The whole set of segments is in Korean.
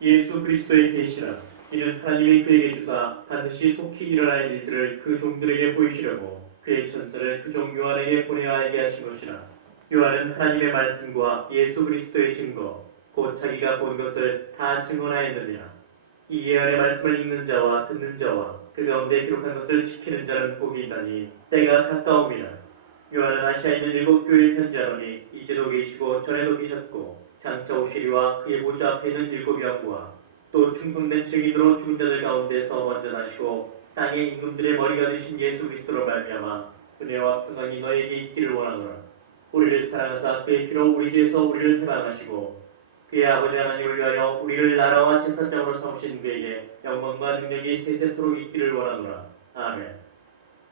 예수 그리스도의 계시라. 이는 하나님이 그에게 주사 반드시 속히 일어날 일들을 그 종들에게 보이시려고 그의 천사를 그 종 요한에게 보내어 알게 하신 것이라. 요한은 하나님의 말씀과 예수 그리스도의 증거 곧 자기가 본 것을 다 증언하였느니라. 이 예언의 말씀을 읽는 자와 듣는 자와 그 가운데 기록한 것을 지키는 자는 복이 있나니 때가 가까움이라. 요한은 아시아에 있는 7교회를 편지하노니 이제도 계시고 전에도 계셨고 장차 오시리와 그의 보좌 앞에 있는 7영과 또 충성된 증인으로 죽은 자들 가운데서 먼저 나시고 땅의 임금들의 머리가 되신 예수 그리스도로 말미암아 은혜와 평강이 너에게 있기를 원하노라. 우리를 사랑하사 그의 피로 우리 죄에서 우리를 해방하시고 그의 아버지 하나님을 위하여 우리를 나라와 제사장으로 삼으신 그에게 영광과 능력이 세세토록 있기를 원하노라. 아멘.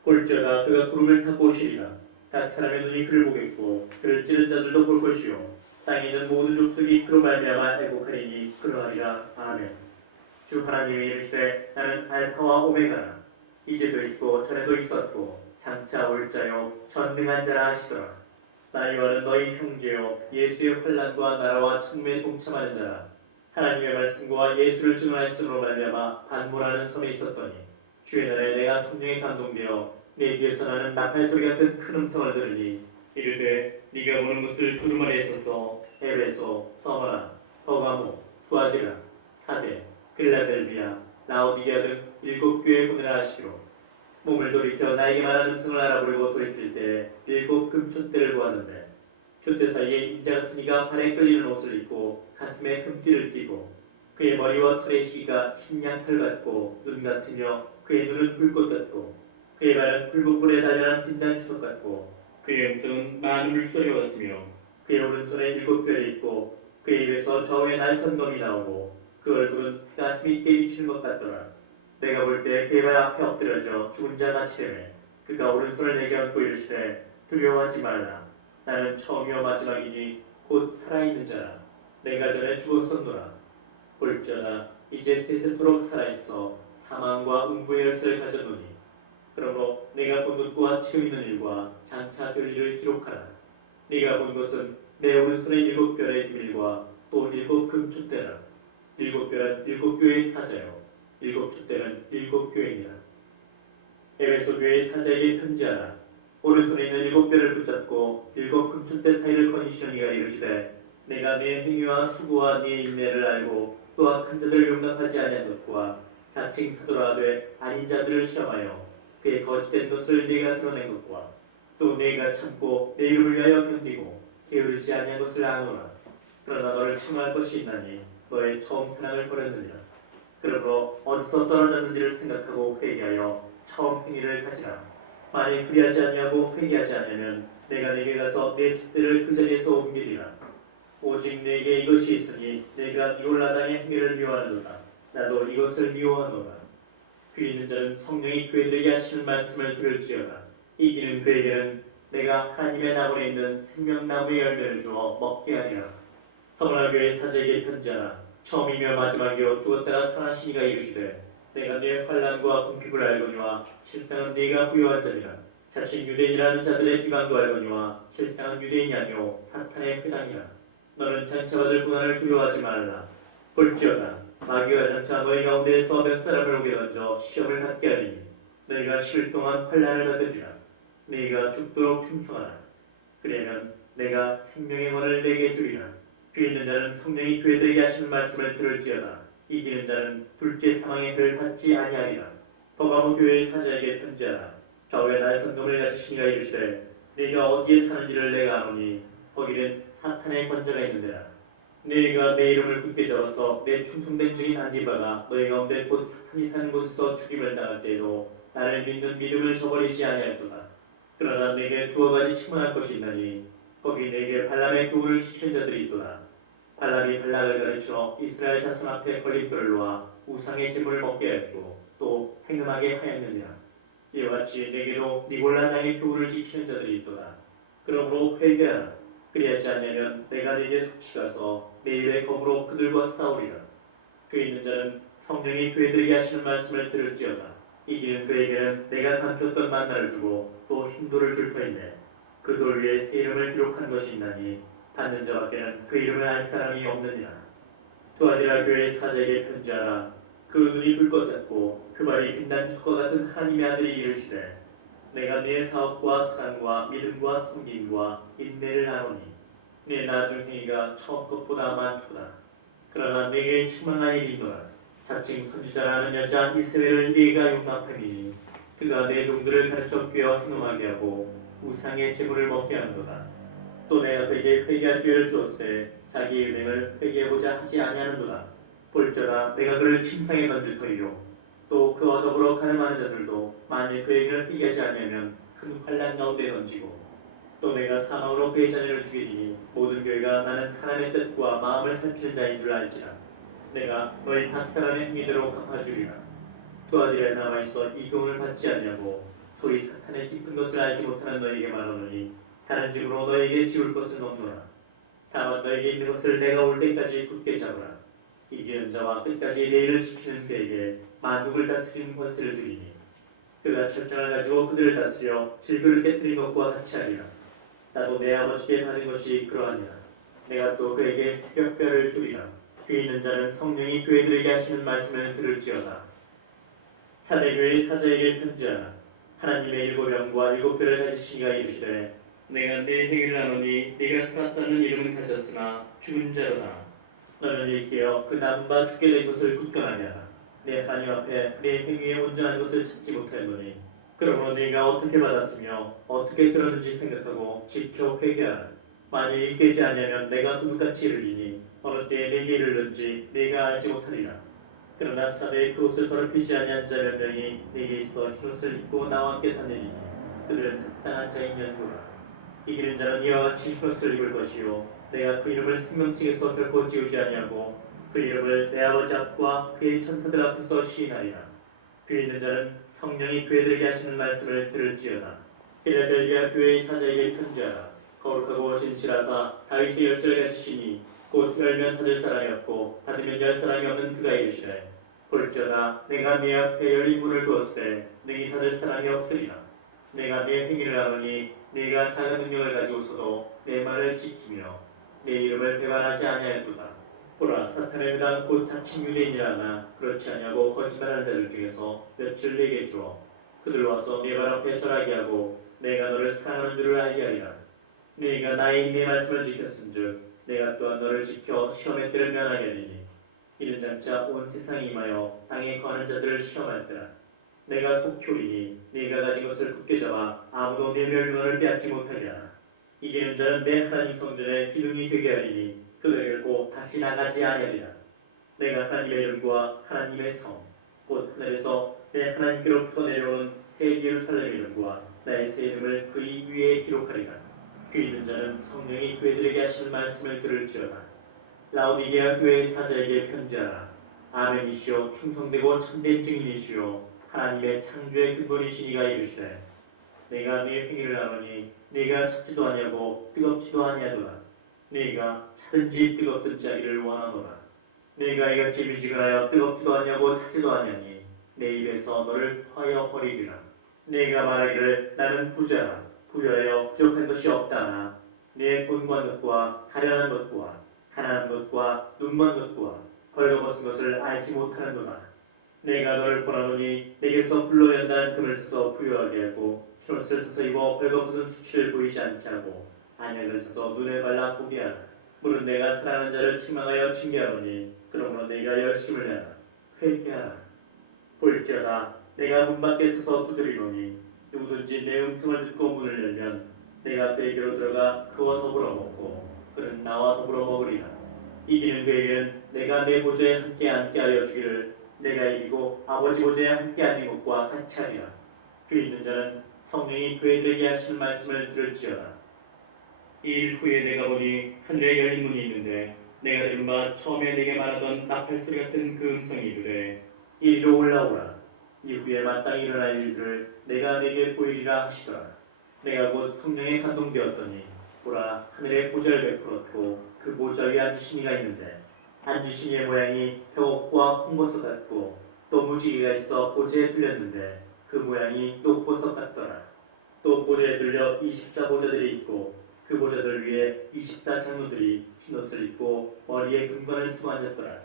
볼지어다 그가 구름을 타고 오시리라. 각 사람의 눈이 그를 보겠고 그를 찌른 자들도 볼 것이요 땅에 있는 모든 족속이 그로 말미암아 애곡하리니 그러하리라. 아멘. 주 하나님이 이르시되 나는 알파와 오메가라. 이제도 있고 전에도 있었고 장차 올 자요 전능한 자라 하시더라. 나 요한은 너희 형제요 예수의 환난과 나라와 천매에 동참하는 자라. 하나님의 말씀과 예수를 증언하였으므로 말미암아 반모라는 섬에 있었더니 주의 날에 내가 성령에 감동되어 내 뒤에서 나는 나팔 소리 같은 큰 음성을 들으니 이르되 네가 보는 것을 두루마리에 써서 에베소, 서머나, 버가모, 투아디라, 사데, 필라델비아, 라오디게아 등 7교회에 보내라 하시기로 몸을 돌이켜 나에게 말하는 음성을 알아보려고 돌이킬 때 7 금촛대를 보았는데 촛대 사이에 인자 같은 이가 발에 끌리는 옷을 입고 가슴에 금띠를 띠고 그의 머리와 털의 희가 흰 양털 같고 눈 같으며 그의 눈은 불꽃 같고 그의 발은 붉은 불에 달려난 빛난 주석 같고 그의 음성은 많은 물소리와 같으며 그의 오른손에 7별이 있고 그의 입에서 좌우에 날선 검이 나오고 그 얼굴은 해가 힘있게 비치는 것 같더라. 내가 볼 때 그의 발 앞에 엎드려져 죽은 자 같이되매 그가 오른손을 내게 얹고 이르시되 두려워하지 말라. 나는 처음이요 마지막이니 곧 살아있는 자라. 내가 전에 죽었었노라. 볼지어다 이제 세세토록 살아있어 사망과 음부의 열쇠를 가졌노니 그러므로 내가 본 것과 지금 있는 일과 장차 될 일을 기록하라. 네가 본 것은 내 오른손의 7별의 비밀과 또 7 금촛대라. 7별은 7교회의 사자요 7 촛대는 7교회니라. 에베소 교회의 사자에게 편지하라. 오른손에 있는 7별을 붙잡고 7 금촛대 사이를 거니시는 이가 이르시되 내가 네 행위와 수고와 네 인내를 알고 또 악한 자들을 용납하지 아니한 것과 자칭 사도라 하되 아닌 자들을 시험하여 그의 거짓된 것을 네가 드러낸 것과 또 네가 참고 내 이름을 위하여 견디고 게으르지 아니한 것을 아노라. 그러나 너를 칭할 것이 있나니 너의 처음 사랑을 버렸느니라. 그러므로 어디서 떨어졌는지를 생각하고 회개하여 처음 행위를 가지라. 만일 그리하지 아니하고 회개하지 않으면 내가 네게 가서 내 촛대를 그 자리에서 옮기리라. 오직 내게 이것이 있으니 내가 이올라당의 행위를 미워하노라. 나도 이것을 미워하노라. 귀 있는 자는 성령이 그에게 하시는 말씀을 들을지어다. 이기는 그에게는 내가 하나님의 나무에 있는 생명나무의 열매를 주어 먹게 하리라. 서머나 교회 사제에게 편지하라. 처음이며 마지막이요 죽었다가 살아나신 이가 이르시되 내가 네 환난과 궁핍을 알거니와 실상은 네가 부요한 자니라. 자칭 유대인이라는 자들의 비방도 알거니와 실상은 유대인이 아니오 사탄의 회당이라. 너는 장차 받을 고난을 두려워하지 말라. 볼지어다 마귀가 장차 너희 가운데에서 몇 사람을 오게 던져 시험을 받게 하리니 너희가 10일 동안 환난을 받으리라. 너희가 죽도록 충성하라. 그러면 내가 생명의 원을 내게 주리라. 귀 있는 자는 성령이 교회들에게 하시는 말씀을 들을지어다. 이기는 자는 둘째 사망의 벌을 받지 아니하리라. 버가모 교회의 사자에게 편지하라. 좌우에 날선 검을 가지신 이가 이르시되 네가 어디에 사는지를 내가 아노니 거기는 사탄의 권자가 있는 데라. 너희가 내 이름을 굳게 잡아서 내 충성된 증인 안디바가 너희 가운데 곧 사탄이 사는 곳에서 죽임을 당할 때에도 나를 믿는 믿음을 저버리지 아니할도다. 그러나 내게 2가지 칭언할 것이 있나니 거기 내게 발람의 교훈을 시킨 자들이 있도다. 발람이 발락을 가르쳐 이스라엘 자손 앞에 걸림돌로와 우상의 제물을 먹게 했고 또 행음하게 하였느니라. 이와 같이 내게도 니골라 당의 교훈을 지키는 자들이 있도다. 그러므로 회개하라. 그리하지 않으면 내가 네게 속히 가서 내 입의 검으로 그들과 싸우리라. 귀 있는 자는 성령이 교회들에게 하시는 말씀을 들을지어다. 이기는 그에게는 내가 감췄던 만나를 주고 또 흰돌을 줄 터이네. 그 돌 위에 새 이름을 기록한 것이 있나니 받는 자밖에는 그 이름을 알 사람이 없느니라. 두아디라 교회 사자에게 편지하라. 그 눈이 불꽃 같고 그 발이 빛난 주석과 같은 하나님의 아들이 이르시되 내가 네 사업과 사랑과 믿음과 섬김과 인내를 아노니 네 나중 행위가 처음 것보다 많도다. 그러나 내게 희망한 일이 있노라. 자칭 선지자라는 여자 이스라엘을 네가 용납하니 그가 내 종들을 가르쳐 꿰어 희롱하게 하고 우상의 제물을 먹게 하는도다. 또 내가 그에게 회개할 기회를 주었으되 자기의 은행을 회개하고자 하지 아니하는도다. 볼지어다 내가 그를 침상에 던질 터이요 또 그와 더불어 가늠하는 자들도 만일 그의 길을 회개하지 아니하면 큰 환난 가운데 던지고 또 내가 사망으로 그의 자녀를 죽이리니 모든 교회가 나는 사람의 뜻과 마음을 살피는 자인 줄 알지라. 내가 너희 각 사람의 행위대로 갚아주리라. 두아디라에 남아있어 이 교훈을 받지 아니하고 소위 사탄의 깊은 것을 알지 못하는 너희에게 말하노니 다른 집으로 너희에게 지울 것은 없노라. 다만 너희에게 있는 것을 내가 올 때까지 굳게 잡으라. 이기는 자와 끝까지 내일을 지키는 그에게 만국을 다스리는 권세를 주리니 그가 철장을 가지고 그들을 다스려 질그를 깨뜨린 것과 같이 하리라. 나도 내 아버지께 받은 것이 그러하니라. 내가 또 그에게 새벽별을 주리라. 귀 있는 자는 성령이 교회들에게 하시는 말씀을 들을지어다. 사대교회의 사자에게 편지하라. 하나님의 일곱 영과 일곱 별을 가지신 이가 이르시되 내가 내 행위를 아노니 네가 살았다는 이름은 가졌으나 죽은 자로다. 너는 일깨어 그 남과 죽게 된 것을 굳건하게 하라. 내 하나님 앞에 내 행위에 온전한 것을 찾지 못하였노니 그러므로 네가 어떻게 받았으며 어떻게 들었는지 생각하고 지켜 회개하라. 만일 일깨지 아니하면 내가 그같이 이르리니 어느 때에 내게 이르는지 네가 알지 못하리라. 그러나 사대에 그옷을 더럽히지 아니한 자 몇 명이 내게 있어 흰옷을 입고 나와 함께 다니니 그들은 합당한 자인 연고라. 이기는 자는 이와 같이 흰옷을 입을 것이요 내가 그 이름을 생명책에서 결코 지우지 아니하고 그 이름을 내 아버지 앞과 그의 천사들 앞에서 시인하리라. 귀 있는 자는 성령이 교회들에게 하시는 말씀을 들을지어다. 필라델비아 교회의 사자에게 편지하라. 거룩하고 진실하사 다윗의 열쇠를 가지시니 곧 열면 닫을 사람이 없고 닫으면 열 사람이 없는 그가 이르시되 볼지어다 내가 네 앞에 열린 문을 두었으되 능히 닫을 사람이 없으리라. 내가 네 행위를 아노니 네가 작은 능력을 가지고서도 내 말을 지키며 내 이름을 배반하지 아니하였도다. 보라 사탄의 무당 곧 자칭 유대인이라나 그렇지 아니하고 거짓말하는 자들 중에서 며칠 내게 주어 그들 와서 네 발 앞에 절하게 하고 내가 너를 사랑하는 줄을 알게 하리라. 네가 나의 내 말씀을 지켰은즉 내가 또한 너를 지켜 시험의 때를 면하게 하리니 이는 장차 온 세상이 임하여 땅에 거하는 자들을 시험할 때라. 내가 속효리니 네가 가진 것을 굳게 잡아 아무도 내 멸망을 빼앗지 못하게 하라. 이기는 자는 내 하나님 성전에 기둥이 되게 하리니 그를 열고 다시 나가지 아니하리라. 내가 하나님의 이름과 하나님의 성 곧 하늘에서 내 하나님께로부터 내려오는 새 예루살렘의 이름과 나의 새 이름을 그의 위에 기록하리라. 귀 있는 자는 성령이 교회들에게 하시는 말씀을 들을지어다. 라오디게아 교회의 사자에게 편지하라. 아멘이시오 충성되고 참된 증인이시오 하나님의 창조의 근본이신 이가 이르시되 내가 네 행위를 아노니 네가 찾지도 아니하고 뜨겁지도 아니하도다. 네가 차든지 뜨겁든지 하기를 원하노라. 네가 이같이 미지근하여 뜨겁지도 아니하고 찾지도 아니하니 내 입에서 너를 화여 버리리라. 네가 말하기를 나는 부자라 부여하여 부족한 것이 없다나 내 돈과 것과 가련한 것과 가난한 것과 눈먼 것과 벌거벗은 것을 알지 못하는도다. 내가 너를 보라노니 내게서 불러낸다는 금을 써서 부여하게 하고 흰옷을 써서 입어 벌거벗은 수치를 보이지 않게 하고 안약을 써서 눈에 발라 보게 하라. 물은 내가 사랑하는 자를 책망하여 징계하노니 그러므로 내가 열심을 내라. 회개하라. 볼지어다 내가 문 밖에 서서 두드리노니 누구든지 내 음성을 듣고 문을 열면 내가 그에게로 들어가 그와 더불어 먹고 그는 나와 더불어 먹으리라. 이기는 그에게는 내가 내 보좌에 함께 앉게 하여 주기를 내가 이기고 아버지 보좌에 함께 앉은 것과 같이 하리라. 귀 있는 자는 성령이 그에게 하시는 말씀을 들을지어다. 이일 후에 내가 보니 하늘에 열린 문이 있는데 내가 들은 바 처음에 내게 말하던 나팔 소리 같은 그 음성이 이르되 이리로 올라오라. 이후에 마땅히 일어날 일들을 내가 내게 보이리라 하시더라. 내가 곧 성령에 감동되었더니 보라 하늘에 보좌를 베풀었고 그 보좌 위에 앉으신 이가 있는데 앉으신 이의 모양이 벽옥과 홍보석 같고 또 무지개가 있어 보좌에 들렸는데 그 모양이 녹보석 같더라. 또 보좌에 들려 24보좌들이 있고 그 보좌들 위에 24장로들이 흰옷을 입고 머리에 금관을 쓰고 앉았더라.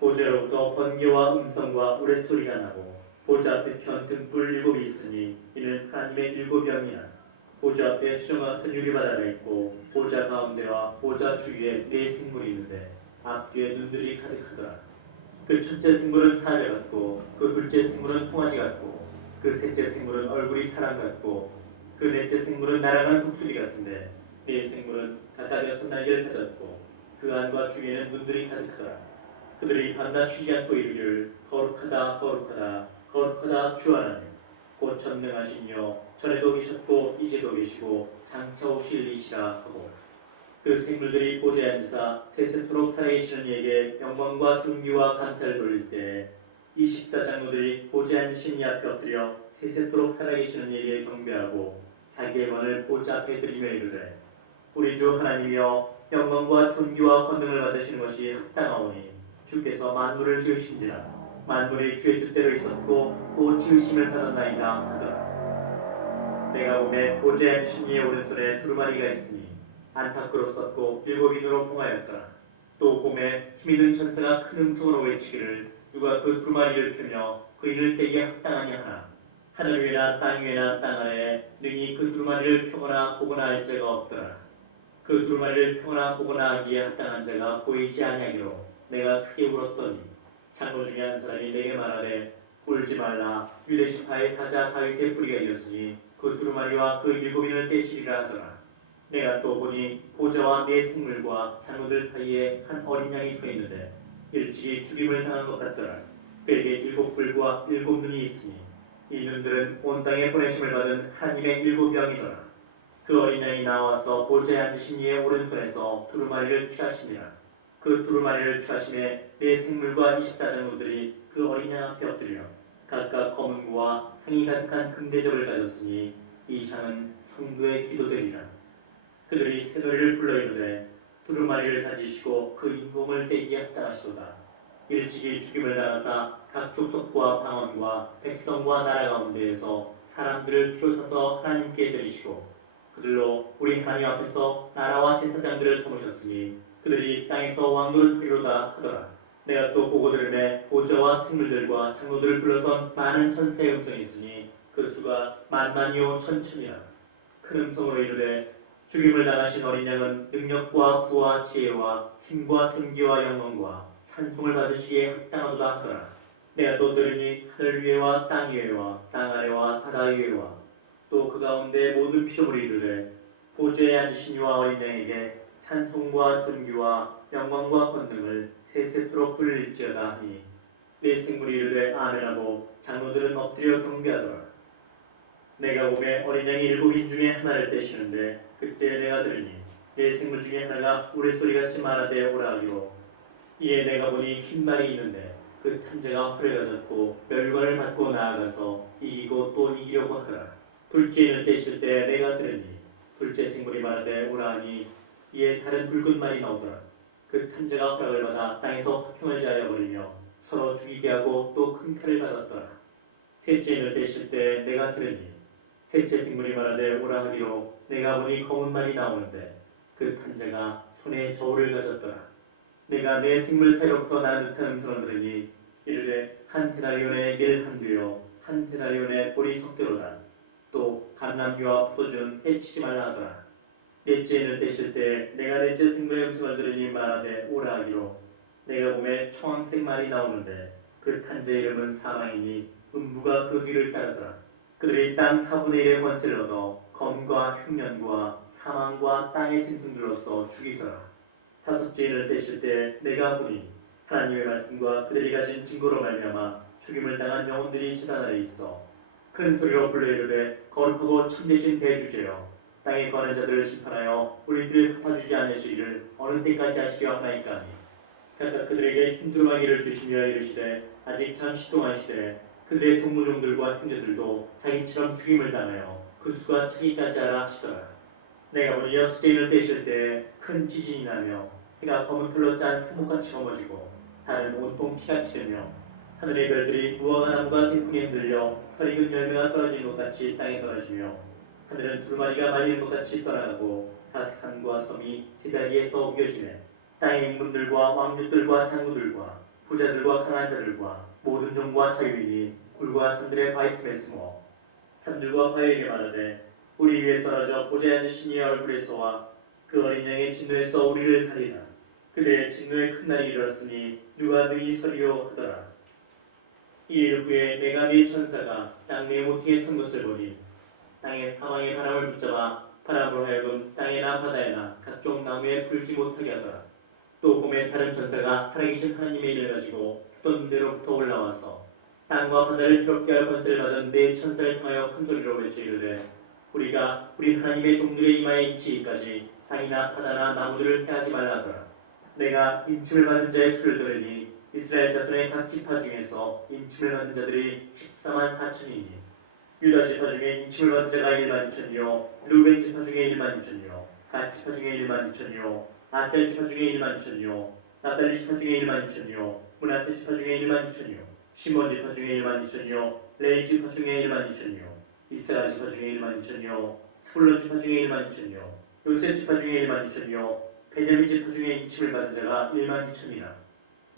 보좌로부터 번개와 음성과 우레소리가 나고 보좌 앞에 편 등불 7이 있으니 이는 하나님의 7병이라. 보좌 앞에 수정과 같은 유리바다가 있고 보좌 가운데와 보좌 주위에 4생물이 있는데 앞뒤에 눈들이 가득하더라. 그 첫째 생물은 사자 같고 그 둘째 생물은 송아지 같고 그 셋째 생물은 얼굴이 사람 같고 그 넷째 생물은 날아가는 독수리 같은데 네 생물은 각각 6날개를 가졌고 그 안과 주위에는 눈들이 가득하더라. 그들이 밤낮 쉬지 않고 이르기를 거룩하다 거룩하다 거룩하다 주 하나님 곧 전능하신 이여 전에도 계셨고 이제도 계시고 장차 오실 이시라 하고 그 생물들이 보좌에 앉으사 세세토록 살아계시는 이에게 영광과 존귀와 감사를 돌릴 때 24장로들이 보좌에 앉으신 이 앞에 엎드려 세세토록 살아계시는 이에게 경배하고 자기의 권을 보좌 앞에 드리며 이르되 우리 주 하나님이여 영광과 존귀와 권능을 받으시는 것이 합당하오니 주께서 만물을 지으신지라 만물이 주의 뜻대로 있었고 또 지으심을 받았나이다 하더라. 내가 보매 보좌에 앉으신 이의 오른손에 두루마리가 있으니 안팎으로 썼고 7인으로 봉하였더라. 또 봄에 힘있는 천사가 큰 음성으로 외치기를 누가 그 두루마리를 펴며 그 인을 떼기에 합당하냐 하나. 하늘 위에나 땅 위에나 땅 아래에 능히 그 두루마리를 펴거나 보거나 할 자가 없더라. 그 두루마리를 펴거나 보거나 하기에 합당한 자가 보이지 아니하기로 내가 크게 울었더니 장로 중에 한 사람이 내게 말하되 울지 말라. 유대지파의 사자 다윗의 뿌리가 이었으니 그 두루마리와 그 7인을 떼시리라 하더라. 내가 또 보니 보좌와 네 생물과 장로들 사이에 한 어린 양이 서 있는데 일찍이 죽임을 당한 것 같더라. 그에게 7뿔과 7눈이 있으니 이 눈들은 온 땅에 보내심을 받은 하나님의 7병이더라. 그 어린 양이 나와서 보좌에 앉으신 이의 오른손에서 두루마리를 취하시니라. 그 두루마리를 취하심에 네 생물과 24장로들이 그 어린 양 앞에 엎드려 각각 검은 무와 향이 가득한 금대접을 가졌으니 이 향은 성도의 기도되리라. 그들이 새노래를 불러 이르되 두루마리를 가지시고 그 인공을 떼기에 합당하시도다. 일찍이 죽임을 당하사 각 족속과 방언과 백성과 나라 가운데에서 사람들을 피로사서 하나님께 드리시고 그들로 우리 하나님 앞에서 나라와 제사장들을 삼으셨으니 그들이 땅에서 왕노를 하리로다 하더라. 내가 또 보고 들으매 보좌와 생물들과 장로들을 불러선 많은 천사의 음성이 있으니 그 수가 만만이요 천천이라. 큰 음성으로 이르되 죽임을 당하신 어린 양은 능력과 부와 지혜와 힘과 존귀와 영광과 찬송을 받으시기에 합당하도다 하더라. 내가 또 들으니 하늘 위에와 땅 위에와 땅 아래와 바다 위에와 또 그 가운데 모든 피조물이 이르되 보좌에 앉으신 이와 어린 양에게 찬송과 존귀와 영광과 권능을 세세토록 돌릴지어다 하니 네 생물이 이르되 아멘하고 장로들은 엎드려 경배하더라. 내가 보매 어린 양이 7인 중에 하나를 떼시는데 그때 내가 들으니 네 생물 중에 하나가 우레소리같이 말하되 오라 하기로 이에 내가 보니 흰 말이 있는데 그 탄자가 활을 가졌고 멸관을 받고 나아가서 이기고 또 이기려고 하더라. 둘째 인을 떼실 때 내가 들으니 둘째 생물이 말하되 오라 하니 이에 다른 붉은 말이 나오더라. 그 탄자가 허락을 받아 땅에서 화평을 자여 버리며 서로 죽이게 하고 또 큰 칼을 받았더라. 셋째 인을 떼실 때 내가 들으니 셋째 생물이 말하되 오라 하기로 내가 보니 검은 말이 나오는데 그 탄자가 손에 저울을 가졌더라. 내가 내 생물 사이로부터 나는 듯한 음성을 들으니 이르되 한 데나리온의 밀 한 두요 한 데나리온의 보리 석대로다. 또 감람류와 포도주는 해치지 말라 하더라. 넷째 인을 떼실 때 내가 넷째 생물의 음성을 들으니 말하되 오라 하기로 내가 보매 청황색 말이 나오는데 그 탄자의 이름은 사망이니 음부가 그 뒤를 따르더라. 그들이 땅 4분의 1의 권세를 얻어 검과 흉년과 사망과 땅의 짐승들로서 죽이더라. 다섯째 인을 떼실 때 내가 보니 하나님의 말씀과 그들이 가진 증거로 말미암아 죽임을 당한 영혼들이 지단 아래 있어 큰 소리로 불러 이르되 거룩하고 참되신 대주제여 땅에 거하는 자들을 심판하여 우리들을 갚아주지 않으시기를 어느 때까지 하시려 하나이까 하니 각각 그들에게 힘들어하기를 주시며 이르시되 아직 잠시 동안 시되 그들의 동무종들과 형제들도 자기처럼 죽임을 당하여 그 수가 차기까지 하라 하시더라. 내가 보니 여섯째 인을 떼실 때에 큰 지진이 나며 해가 검은 털로 짠 사목같이 검어지고 달은 온통 피같이 되며 하늘의 별들이 무화과 나무가 태풍에 흔들려 설익은 열매가 떨어지는 것 같이 땅에 떨어지며 하늘은 두루마리가 말리는 것 같이 떠나가고 각 산과 섬이 제자리에서 옮겨지네. 땅의 임금들과 왕족들과 장구들과 부자들과 강한 자들과 모든 종과 자유인이 굴과 산들의 바위 틈에 숨어 산들과 바위에게 말하되 우리 위에 떨어져 보좌에 앉으신 이의 얼굴에서와 그 어린 양의 진노에서 우리를 가리라. 그들의 진노의 큰 날이 이르렀으니 누가 능히 서리요 하더라. 이일 후에 내가 네 천사가 땅 네 모퉁이에 선 것을 보니 땅의 사방의 바람을 붙잡아 바람으로 하여금 땅에나 바다에나 각종 나무에 불지 못하게 하더라. 또 봄에 다른 천사가 살아계신 하나님의 일을 가지고 던 데로부터 올라와서 땅과 바다를 괴롭게 할 권세를 받은 네 천사를 향하여 큰 소리로 외쳐 이르되 우리가 우리 하나님의 종들의 이마에 인치기까지 땅이나 바다나 나무들을 해하지 말라 하더라. 내가 인침을 받은 자의 수를 들으니 이스라엘 자손의 각 지파 중에서 인침을 받은 자들이 14만 4천이니 유다 지파 중에 인침을 받은 자가 1만 2천이요 루벤 지파 중에 1만 2천이요 갓 지파 중에 1만 2천이요 아셀 지파 중에 1만 2천이요 나달리 지파 중에 1만 2천이요 므낫세 지파 중에 1만 2천이요 시몬 지파 중에 1만 2천이요 레위 지파 중에 1만 2천이요 이스라엘 지파 중에 1만 2천이요 스불론 지파 중에 1만 2천이요 요셉 지파 중에 1만 2천이요 베냐민 지파 중에 인침을 받은 자가 1만 2천이라.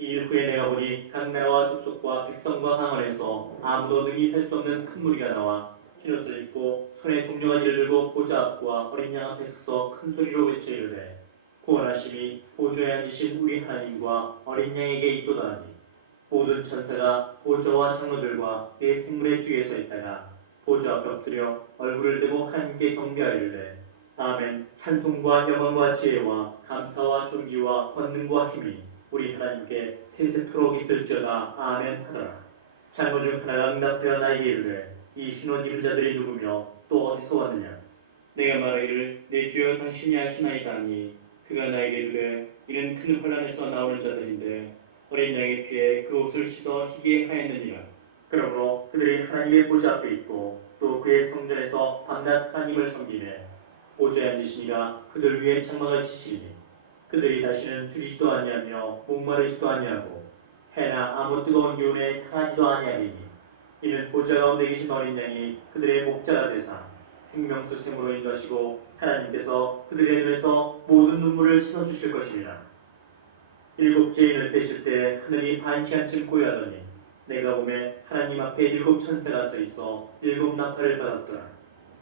이 일 후에 내가 보니 각 나라와 족속과 백성과 항원에서 아무도 능히 셀 수 없는 큰 무리가 나와 흰옷을 입고 손에 종려가지를 들고 보좌 앞과 어린 양 앞에 서서 큰 소리로 외쳐 이르되 구원하심이 보좌에 앉으신 우리 하나님과 어린 양에게 있도다 하니 모든 천사가 보좌와 장로들과 네 생물의 주위에 서 있다가 보좌 앞에 엎드려 얼굴을 대고 하나님께 경배하이르되 아멘. 찬송과 영광과 지혜와 감사와 존귀와 권능과 힘이 우리 하나님께 세세토록 있을지어다. 아멘 하더라. 장로 중 하나가 응답하여 나에게 이르되 이 흰옷 입은 자들이 누구며 또 어디서 왔느냐. 내가 말하기를 내 주여 당신이 아시나이다 하니 그가 나에게 이르되 이는 큰 혼란에서 나오는 자들인데 어린 양의 피에 그 옷을 씻어 희게 하였느니라. 그러므로 그들이 하나님의 보좌 앞에 있고 또 그의 성전에서 밤낮 하나님을 섬기네 보좌에 앉으시니라. 그들 위에 장막을 치시니 그들이 다시는 주지도 아니하며 목마르지도 아니하고 해나 아무 뜨거운 기운에 상하지도 아니하리니 이는 보좌 가운데 계신 어린 양이 그들의 목자가 되사 생명수 샘으로 인도하시고 하나님께서 그들의 눈에서 모든 눈물을 씻어주실 것입니다. 일곱째 인을 떼실 때 하늘이 반 시간쯤 고요하더니 내가 보매 하나님 앞에 일곱 천사가 서 있어 일곱 나팔을 받았더라.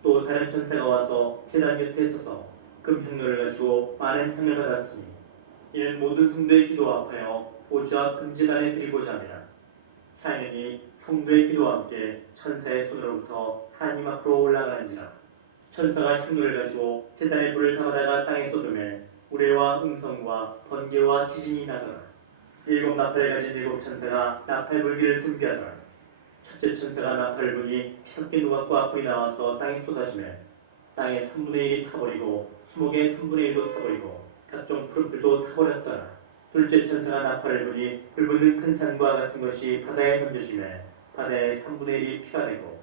또 다른 천사가 와서 제단 곁에 서서 금향로를 가지고 많은 향을 받았으니 이는 모든 성도의 기도 앞하여 보좌 금제단에 드리고자 함이라. 향연이 성도의 기도와 함께 천사의 손으로부터 하나님 앞으로 올라가는지라. 천사가 향로를 가지고 제단에 불을 담아다가 땅에 쏟음에 우레와 흥성과 번개와 지진이 나더라. 일곱 나팔을 가진 일곱 천사가 나팔 불기를 준비하더라. 첫째 천사가 나팔을 부니 피섞인 누각과 불이 나와서 땅에 쏟아지매 땅의 3분의 1이 타버리고 수목의 3분의 1도 타버리고 각종 푸른 풀도 타버렸더라. 둘째 천사가 나팔을 부니 불붙는 큰 산과 같은 것이 바다에 던져지매 바다의 3분의 1이 피가 되고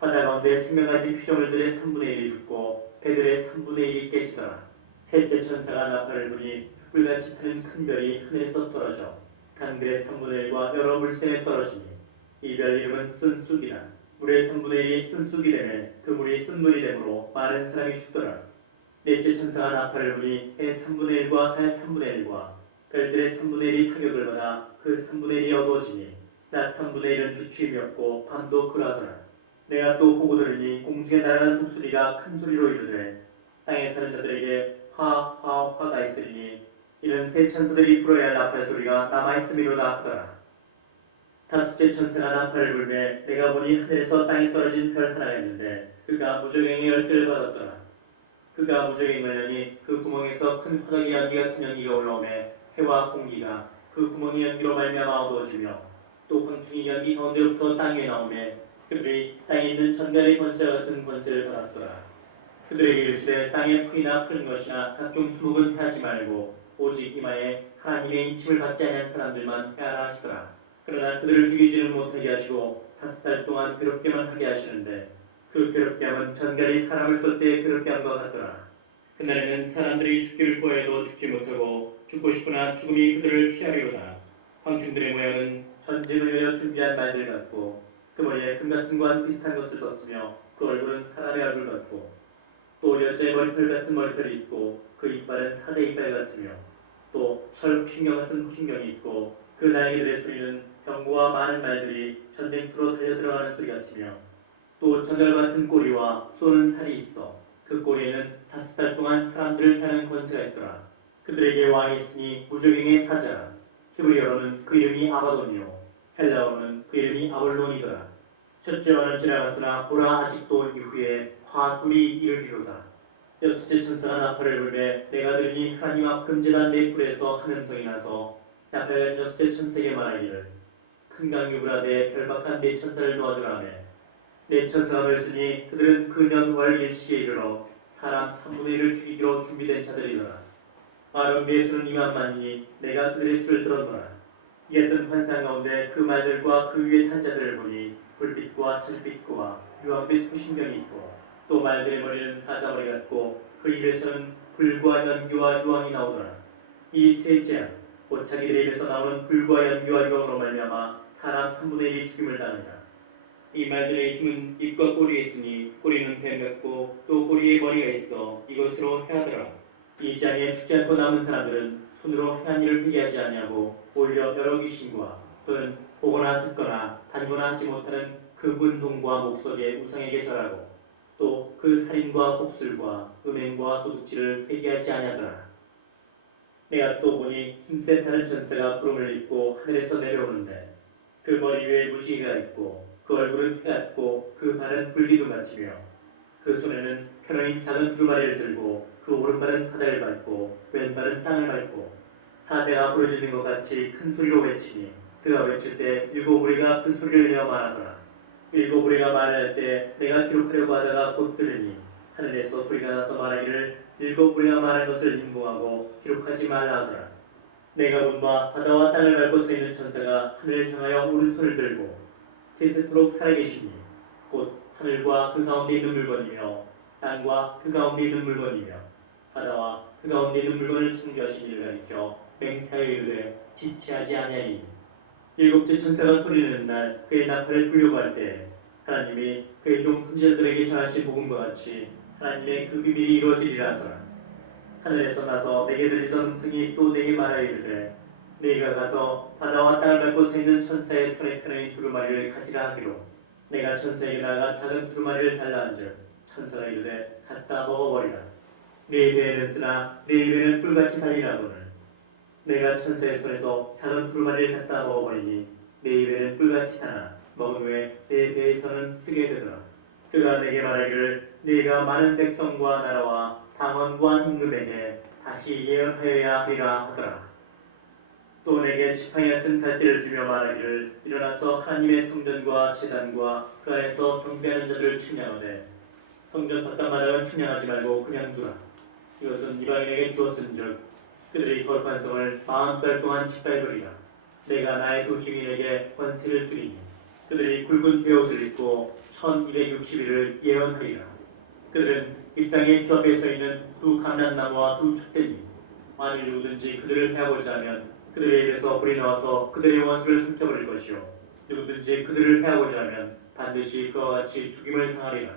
바다 가운데 생명가진 피조물들의 3분의 1이 죽고 배들의 3분의 1이 깨지더라. 셋째 천사가 나팔을 부니 불같이 타는 큰 별이 하늘에서 떨어져 강들의 3분의 1과 여러 물샘에 떨어지니 이 별 이름은 쓴쑥이라. 물의 3분의 1이 쓴쑥이 되매 그 물이 쓴물이 되므로 많은 사람이 죽더라. 넷째 천사가 나팔을 부니 해 3분의 1과 달 3분의 1과 별들의 3분의 1이 타격을 받아 그 3분의 1이 어두워지니 낮 3분의 1은 비추임이 없고 밤도 그러하더라. 내가 또 보고 들으니 공중에 날아가는 독수리가 큰 소리로 이르되 땅에 사는 자들에게 화가 있으리니 이는 새 천사들이 불어야 할 나팔 소리가 남아있음이로다 하더라. 다섯째 천사가 나팔을 불매 내가 보니 하늘에서 땅에 떨어진 별 하나가 있는데 그가 무저갱의 열쇠를 받았더라. 그가 무저갱을 여니 그 구멍에서 큰 화덕의 연기 같은 연기가 올라오매 해와 공기가 그 구멍의 연기로 말미암아 어두워지며 또 광풍이 연기 가운데로부터 땅에 나오매 그들이 땅에 있는 전갈의 권세와 같은 권세를 받았더라. 그들에게 이르시되 땅에 풀이나 푸른 것이나 각종 수목은 해하지 말고 오직 이마에 하나님의 인침을 받지 않은 사람들만 해하라 하시더라. 그러나 그들을 죽이지는 못하게 하시고 5달 동안 괴롭게만 하게 하시는데 그 괴롭게 함은 전갈이 사람을 쏠 때의 괴롭게 함과 같더라. 그날에는 사람들이 죽기를 구하여도 죽지 못하고 죽고 싶으나 죽음이 그들을 피하리로다. 황충들의 모양은 전쟁을 위하여 준비한 말들 같고 그 머리에 금 같은 관 비슷한 것을 썼으며 그 얼굴은 사람의 얼굴 같고 또 여자의 머리털 같은 머리털이 있고 그 이빨은 사자 이빨 같으며 또 철신경 같은 후신경이 있고 그 날개들의 소리는 병고와 많은 말들이 전쟁터로 달려들어가는 소리 같으며 또 전갈 같은 꼬리와 쏘는 살이 있어 그 꼬리에는 5달 동안 사람들을 향하는 권세가 있더라. 그들에게 왕이 있으니 무적행의 사자라. 히브리어로는 그 이름이 아바돈이요 헬라어로는 그 이름이 아볼론이더라. 첫째 왕은 지나갔으나 보라 아직도 이후에 화 둘이 이르리로다. 여섯째 천사가 나팔을 불매 내가 들으니 하나님 앞 금제단 네 뿔에서 한 음성이 나서 나팔 여섯째 천사에게 말하기를 큰 강 유브라데에 결박한 네 천사를 도와주라며 네 천사가 멸수니 그들은 그 년월 일시에 이르러 사람 3분의 1을 죽이기로 준비된 자들이더라. 아론비의 수는 2만만이니 내가 그들의 수를 들었노라. 이 같은 환상 가운데 그 말들과 그 위에 탄 자들을 보니 불빛과 천빛과 유황빛 후신경이 있고 또 말들의 머리는 사자머리 같고 그 입에서는 불과 연기와 유황이 나오더라. 이 셋째 곧 자기들의 입에서 나오는 불과 연기와 유황으로 말미암아 사람 3분의 1이 죽임을 당하니라. 이 말들의 힘은 입과 꼬리에 있으니 꼬리는 뱀 같고 또 꼬리에 머리가 있어 이것으로 해하더라. 이 장에 죽지 않고 남은 사람들은 손으로 행한 일을 회개하지 아니하고 오히려 여러 귀신과 또는 보거나 듣거나 단거나 하지 못하는 그 문동과 목소리의 우상에게 절하고 또 그 살인과 복술과 음행과 도둑질을 회개하지 아니하더라. 내가 또 보니 힘센 다른 천사가 구름을 입고 하늘에서 내려오는데 그 머리 위에 무지개가 있고 그 얼굴은 해 같고 그 발은 불기둥 같으며 그 손에는 펴놓인 작은 두루마리를 들고 그 오른발은 바다를 밟고 왼발은 땅을 밟고 사자가 부르짖는 것 같이 큰 소리로 외치니 그가 외칠 때 일곱 무리가 큰 소리를 내어 말하더라. 일곱 무리가 말할 때 내가 기록하려고 하다가 곧 들으니 하늘에서 소리가 나서 말하기를 일곱 무리가 말한 것을 인봉하고 기록하지 말라 하더라. 내가 본 바 바다와 땅을 밟고 서 있는 천사가 하늘을 향하여 오른손을 들고 세세토록 살아계시니 곧 하늘과 그 가운데 있는 물건이며 땅과 그 가운데 있는 물건이며 바다와 그 가운데 있는 물건을 창조하신 이를 가리켜 맹세하여 이르되 지체하지 아니하리니 일곱째 천사가 소리내는 날 그의 나팔을 불려고 할 때 하나님이 그의 종 선지자들에게 전하신 복음과 같이 하나님의 그 비밀이 이루어지리라 하더라. 하늘에서 나서 내게 들리던 음성이 또 내게 말하여 이르되 너희가 가서 바다와 땅을 밟고 서 있는 천사의 손에 펴놓인 두루마리를 가지라 하기로 내가 천사에게 나가 작은 두루마리를 달라 한즉 천사가 이르되 갖다 먹어버리라. 네 입에는 쓰나 네 입에는 뿔같이 달리라고는 내가 천사의 손에서 작은 두루마리를 갖다 먹어버리니 내 입에는 뿔같이 타나 먹은 후에 내 배에서는 쓰게 되더라. 그가 내게 말하기를 네가 많은 백성과 나라와 당원과 임금에게 다시 예언하여야 하리라 하더라. 또 내게 지팡이 같은 갈대를 주며 말하기를 일어나서 하나님의 성전과 제단과 그 안에서 경배하는 자들을 측량하되 성전 바깥마당은 측량하지 말고 그냥 두라. 이것은 이방인에게 주었은즉 그들이 거룩한 성을 40달 동안 짓밟으리라. 내가 나의 두 증인에게 권세를 주리니 그들이 굵은 베옷을 입고 1260일을 예언하리라. 그들은 이 땅의 주 앞에 서 있는 두 감람나무와 두 촛대니 만일 누구든지 그들을 해하고자 하면 그들의 입에서 불이 나와서 그들의 원수를 삼켜버릴 것이요 누구든지 그들을 해하고자 하면 반드시 그와 같이 죽임을 당하리라.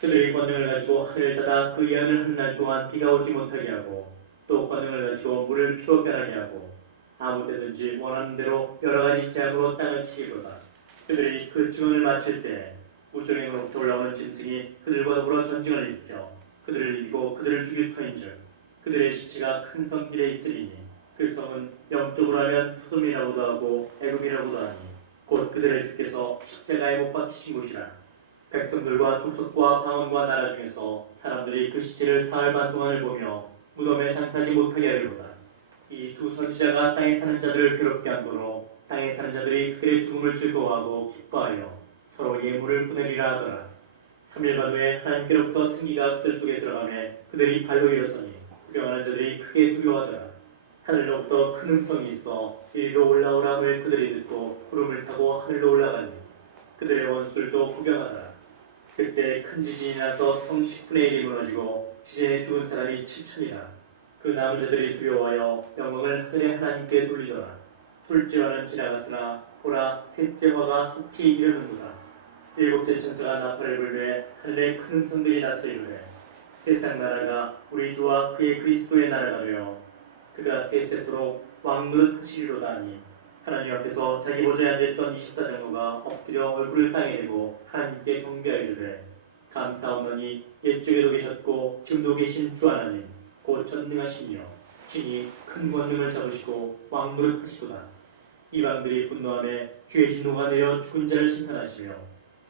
그들의 권능을 가지고 하늘을 닫아 그 예언을 한 날 동안 비가 오지 못하게 하고 또 권능을 가지고 물을 피로 변하게 하고 아무 때든지 원하는 대로 여러 가지 제약으로 땅을 치기보다 그들이 그 증언을 마칠 때 우주행으로부터 올라오는 짐승이 그들과 더불어 전쟁을 일으켜 그들을 이기고 그들을 죽일 터인즉 그들의 시체가 큰 성길에 있으리니 그 성은 영적으로 하면 소돔이라고도 하고 애굽이라고도 하니 곧 그들의 주께서 십자가에 못 박히신 곳이라. 백성들과 족속과 방언과 나라 중에서 사람들이 그 시체를 사흘 반 동안을 보며 무덤에 장사하지 못하게 하리로다. 이 두 선지자가 땅에 사는 자들을 괴롭게 한 거로 땅에 사는 자들이 그들의 죽음을 즐거워하고 기뻐하여 서로 예물을 보내리라 하더라. 3일간 후에 하나님께로부터 승기가 그들 속에 들어가매 그들이 발로 일어서니 구경하는 자들이 크게 두려워하더라. 하늘로부터 큰 음성이 있어 이리로 올라오라 함을 그들이 듣고 구름을 타고 하늘로 올라가니 그들의 원수들도 구경하더라. 그때 큰 지진이 나서 성 10분의 1이 무너지고 지진에 죽은 사람이 7천이라. 그 남은 자들이 두려워하여 영광을 하늘의 하나님께 돌리더라. 둘째 화는 지나갔으나 보라 셋째 화가 속히 이르는구나. 일곱째 천사가 나팔을 불매 하늘에 큰 음성들이 나서 이르되 세상 나라가 우리 주와 그의 그리스도의 나라가 되어 그가 세세토록 왕노릇 하시리로다 하니 하나님 앞에서 자기 보좌에 앉았던 24장로가 엎드려 얼굴을 땅에 대고 하나님께 경배하이르되 감사하오노니 옛적에도 계셨고 지금도 계신 주 하나님 곧 전능하시며 친히 큰 권능을 잡으시고 왕노릇 하시도다. 이방들이 분노하며 주의 진노가 내려 죽은 자를 심판하시며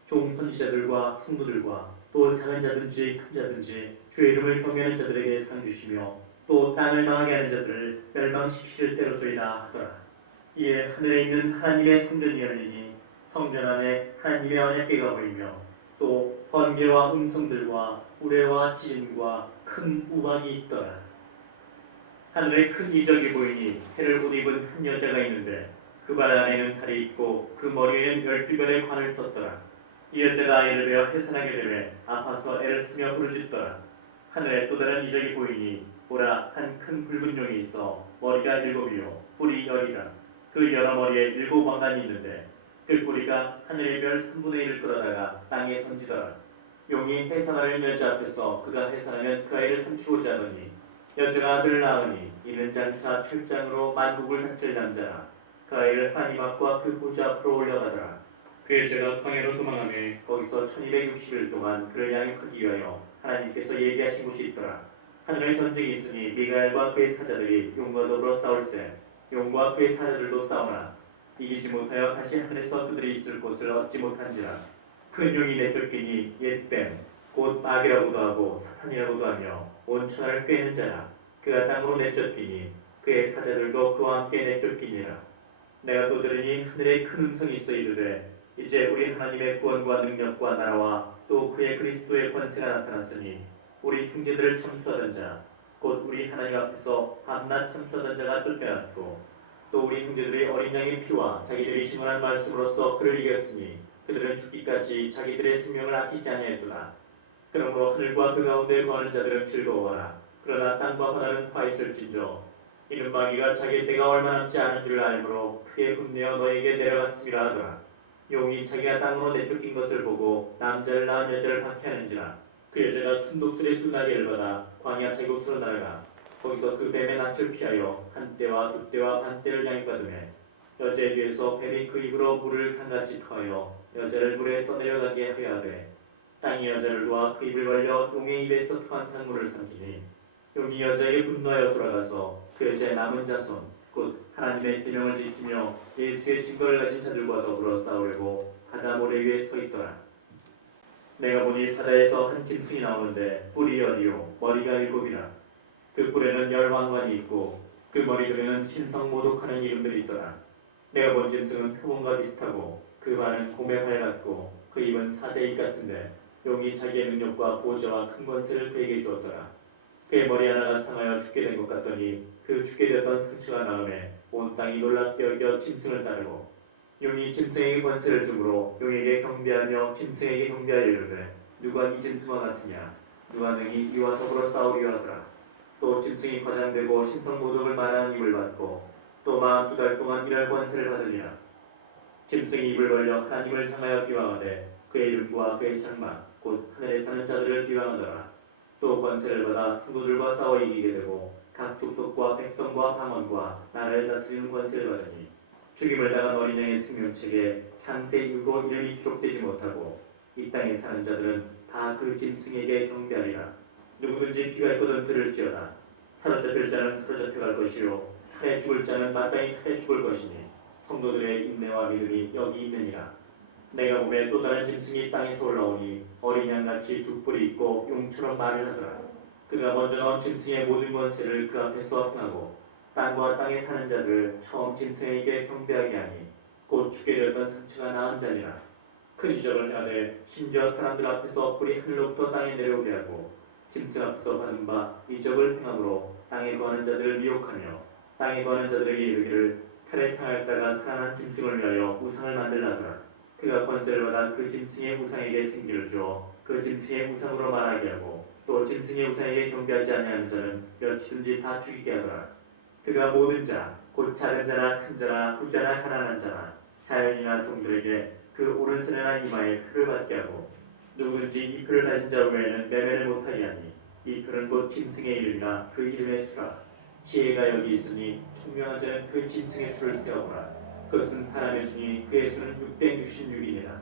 종 선지자들과 성도들과 또 작은 자든지 큰 자든지 주의 이름을 경외하는 자들에게 상 주시며 또 땅을 망하게 하는 자들을 멸망시키실 때로소이다 하더라. 이에 하늘에 있는 하나님의 성전이 열리니 성전 안에 하나님의 언약궤가 보이며 또 번개와 음성들과 우레와 지진과 큰 우박이 있더라. 하늘에 큰 이적이 보이니 해를 못 입은 한 여자가 있는데 그 발 안에는 달이 있고 그 머리에는 12별의 관을 썼더라. 이 여자가 아이를 베어 해산하게 되매 아파서 애를 쓰며 부르짖더라. 하늘에 또 다른 이적이 보이니 보라 한 큰 붉은 용이 있어 머리가 7이요 뿔이 10이라. 그 여러 머리에 7 왕관이 있는데 그 뿌리가 하늘의 별 3분의 1을 끌어다가 땅에 던지더라. 용이 해산하는 여자 앞에서 그가 해산하면 그 아이를 삼키고자 하더니 여자가 아들을 낳으니 이는 장차 철장으로 만국을 다스릴 남자라. 그 아이를 하나님 앞과 그 보좌 앞으로 올려가더라. 그 여자가 광야로 도망하며 거기서 1260일 동안 그를 양육하기 위하여 하나님께서 예비하신 곳이 있더라. 하늘에 전쟁이 있으니 미가엘과 그의 사자들이 용과 더불어 싸울세 용과 그의 사자들도 싸우나 이기지 못하여 다시 하늘에서 그들이 있을 곳을 얻지 못한지라. 큰 용이 내쫓기니 옛뱀 곧 마귀라고도 하고 사탄이라고도 하며 온 천하를 꿰는 자라. 그가 땅으로 내쫓기니 그의 사자들도 그와 함께 내쫓기니라. 내가 또 들으니 하늘에 큰 음성이 있어 이르되 이제 우리 하나님의 구원과 능력과 나라와 또 그의 그리스도의 권세가 나타났으니 우리 형제들을 참수하던 자 곧 우리 하나님 앞에서 밤낮 참수하던 자가 쫓겨났고 또 우리 형제들이 어린 양의 피와 자기들이 증언한 말씀으로써 그를 이겼으니 그들은 죽기까지 자기들의 생명을 아끼지 아니하였도다. 그러므로 하늘과 그 가운데 거하는 자들은 즐거워하라. 그러나 땅과 바다는 화 있을진저 이는 마귀가 자기의 때가 얼마 남지 않은 줄 알므로 크게 분내어 너에게 내려갔음이라 하더라. 용이 자기가 땅으로 내쫓긴 것을 보고 남자를 낳은 여자를 박해하는지라. 그 여자가 큰 독수리의 두 날개를 받아 광야 제곳으로 날아가 거기서 그 뱀의 낯을 피하여 한 때와 두 때와 반 때를 양육받으매 여자에 비해서 뱀이 그 입으로 물을 강같이 토하여 여자를 물에 떠내려가게 하여하되 땅이 여자를 도와 그 입을 벌려 용의 입에서 토한 강물을 삼키니 용이 여자에게 분노하여 돌아가서 그 여자의 남은 자손 곧 하나님의 계명을 지키며 예수의 증거를 가진 자들과 더불어 싸우려고 바다 모래 위에 서 있더라. 내가 보니 바다에서 한 짐승이 나오는데 뿔이 10이요 머리가 7이라. 그 뿔에는 10왕관이 있고 그 머리들에는 신성 모독하는 이름들이 있더라. 내가 본 짐승은 표범과 비슷하고 그 발은 곰의 발 같고 그 입은 사자의 입 같은데 용이 자기의 능력과 보좌와 큰 권세를 그에게 주었더라. 그의 머리 하나가 상하여 죽게 된 것 같더니 그 죽게 되었던 상처가 나음에 온 땅이 놀랍게 여겨 짐승을 따르고 용이 짐승에게 권세를 주므로 용에게 경배하며 짐승에게 경배하여 이르되 누가 이 짐승과 같으냐 누가 능히 이와 더불어 싸우리요 하더라. 또 짐승이 과장되고 신성 모독을 말하는 입을 받고 또 42달 동안 일할 권세를 받으리라. 짐승이 입을 벌려 하나님을 향하여 비방하되 그의 이름과 그의 장막 곧 하늘에 사는 자들을 비방하더라. 또 권세를 받아 성도들과 싸워 이기게 되고 각 족속과 백성과 방언과 나라를 다스리는 권세를 받으니 죽임을 당한 어린 양의 생명책에 창세 이후로 이름이 기록되지 못하고 이 땅에 사는 자들은 다 그 짐승에게 경배하리라. 누구든지 귀가 있거든 들을지어다. 사로잡힐 자는 사로잡혀갈 것이요 칼에 죽을 자는 마땅히 칼에 죽을 것이니 성도들의 인내와 믿음이 여기 있느니라. 내가 보매 또 다른 짐승이 땅에서 올라오니 어린 양같이 두 뿔이 있고 용처럼 말을 하더라. 그가 먼저 나온 짐승의 모든 권세를 그 앞에서 행하고 땅과 땅에 사는 자들을 처음 짐승에게 경배하게 하니 곧 죽게 되었던 상처가 나은 자니라. 큰 이적을 행하되 심지어 사람들 앞에서 불이 하늘로부터 땅에 내려오게 하고 짐승 앞에서 받은 바 이적을 행함으로 땅에 거하는 자들을 미혹하며 땅에 거하는 자들에게 이르기를 칼에 상하였다가 살아난 짐승을 위하여 우상을 만들라더라. 그가 권세를 받아 그 짐승의 우상에게 생기를 주어 그 짐승의 우상으로 말하게 하고 또 짐승의 우상에게 경배하지 아니하는 자는 몇이든지 다 죽이게 하더라. 그가 모든 자, 곧 작은 자나 큰 자나 부자나 가난한 자나 자연이나 종들에게 그 오른손이나 이마에 표를 받게 하고 누구든지 이 표를 가진 자 외에는 매매를 못하게 하니 이 표는 곧 짐승의 이름이나 그 이름의 수라. 지혜가 여기 있으니 총명한 자는 그 짐승의 수를 세어보라. 그것은 사람의 수니 그의 수는 666이니라.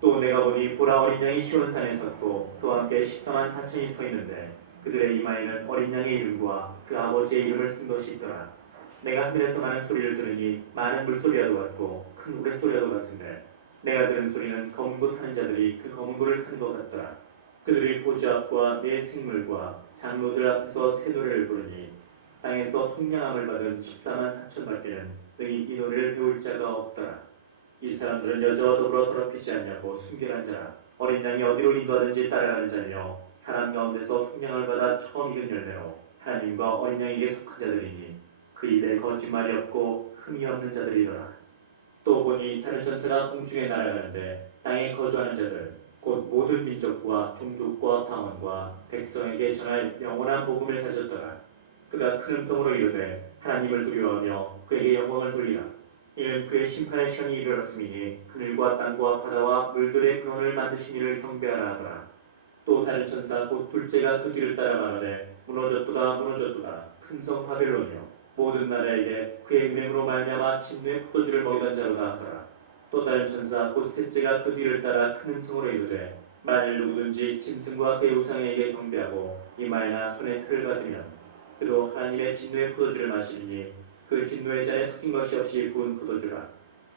또 내가 보니 보라 어린 양이 시온산에 섰고 또 함께 14만 4천이 서 있는데 그들의 이마에는 어린 양의 이름과 그 아버지의 이름을 쓴 것이 있더라. 내가 하늘에서 많은 소리를 들으니 많은 물소리와도 같고 큰 우레소리와도 같은데 내가 들은 소리는 검은 고 타는 자들이 그 검은 고를 타는 것 같더라. 그들이 보좌 앞과 내 생물과 장로들 앞에서 새 노래를 부르니 땅에서 속량함을 받은 14만 4천 밖에는 능히 이 노래를 배울 자가 없더라. 이 사람들은 여자와 더불어 더럽히지 않냐고 순결한 자라. 어린 양이 어디로 인도하든지 따라가는 자며 사람 가운데서 속량을 받아 처음 익은 열매로 하나님과 어린 양에게 속한 자들이니 그 입에 거짓말이 없고 흠이 없는 자들이더라. 또 보니 다른 천사가 공중에 날아가는데 땅에 거주하는 자들 곧 모든 민족과 종족과 방언과 백성에게 전할 영원한 복음을 가졌더라. 그가 큰 음성으로 이르되 하나님을 두려워하며 그에게 영광을 돌리라. 이는 그의 심판의 시간이 이르렀음이니 하늘과 땅과 바다와 물들의 근원을 만드신 이를 경배하라 하더라. 또 다른 천사 곧 둘째가 그 뒤를 따라 말하되 무너졌도다 무너졌도다 큰 성 바벨론이여 모든 나라에게 그의 은행으로 말미암아 진노의 포도주를 먹이던 자로다 하더라. 또 다른 천사 곧 셋째가 그 뒤를 따라 큰 음성으로 이르되 만일 누구든지 짐승과 그의 우상에게 경배하고 이마에나 손에 틀을 받으면 그도 하나님의 진노의 포도주를 마시리니 그 진노의 잔에 섞인 것이 없이 부은 포도주라.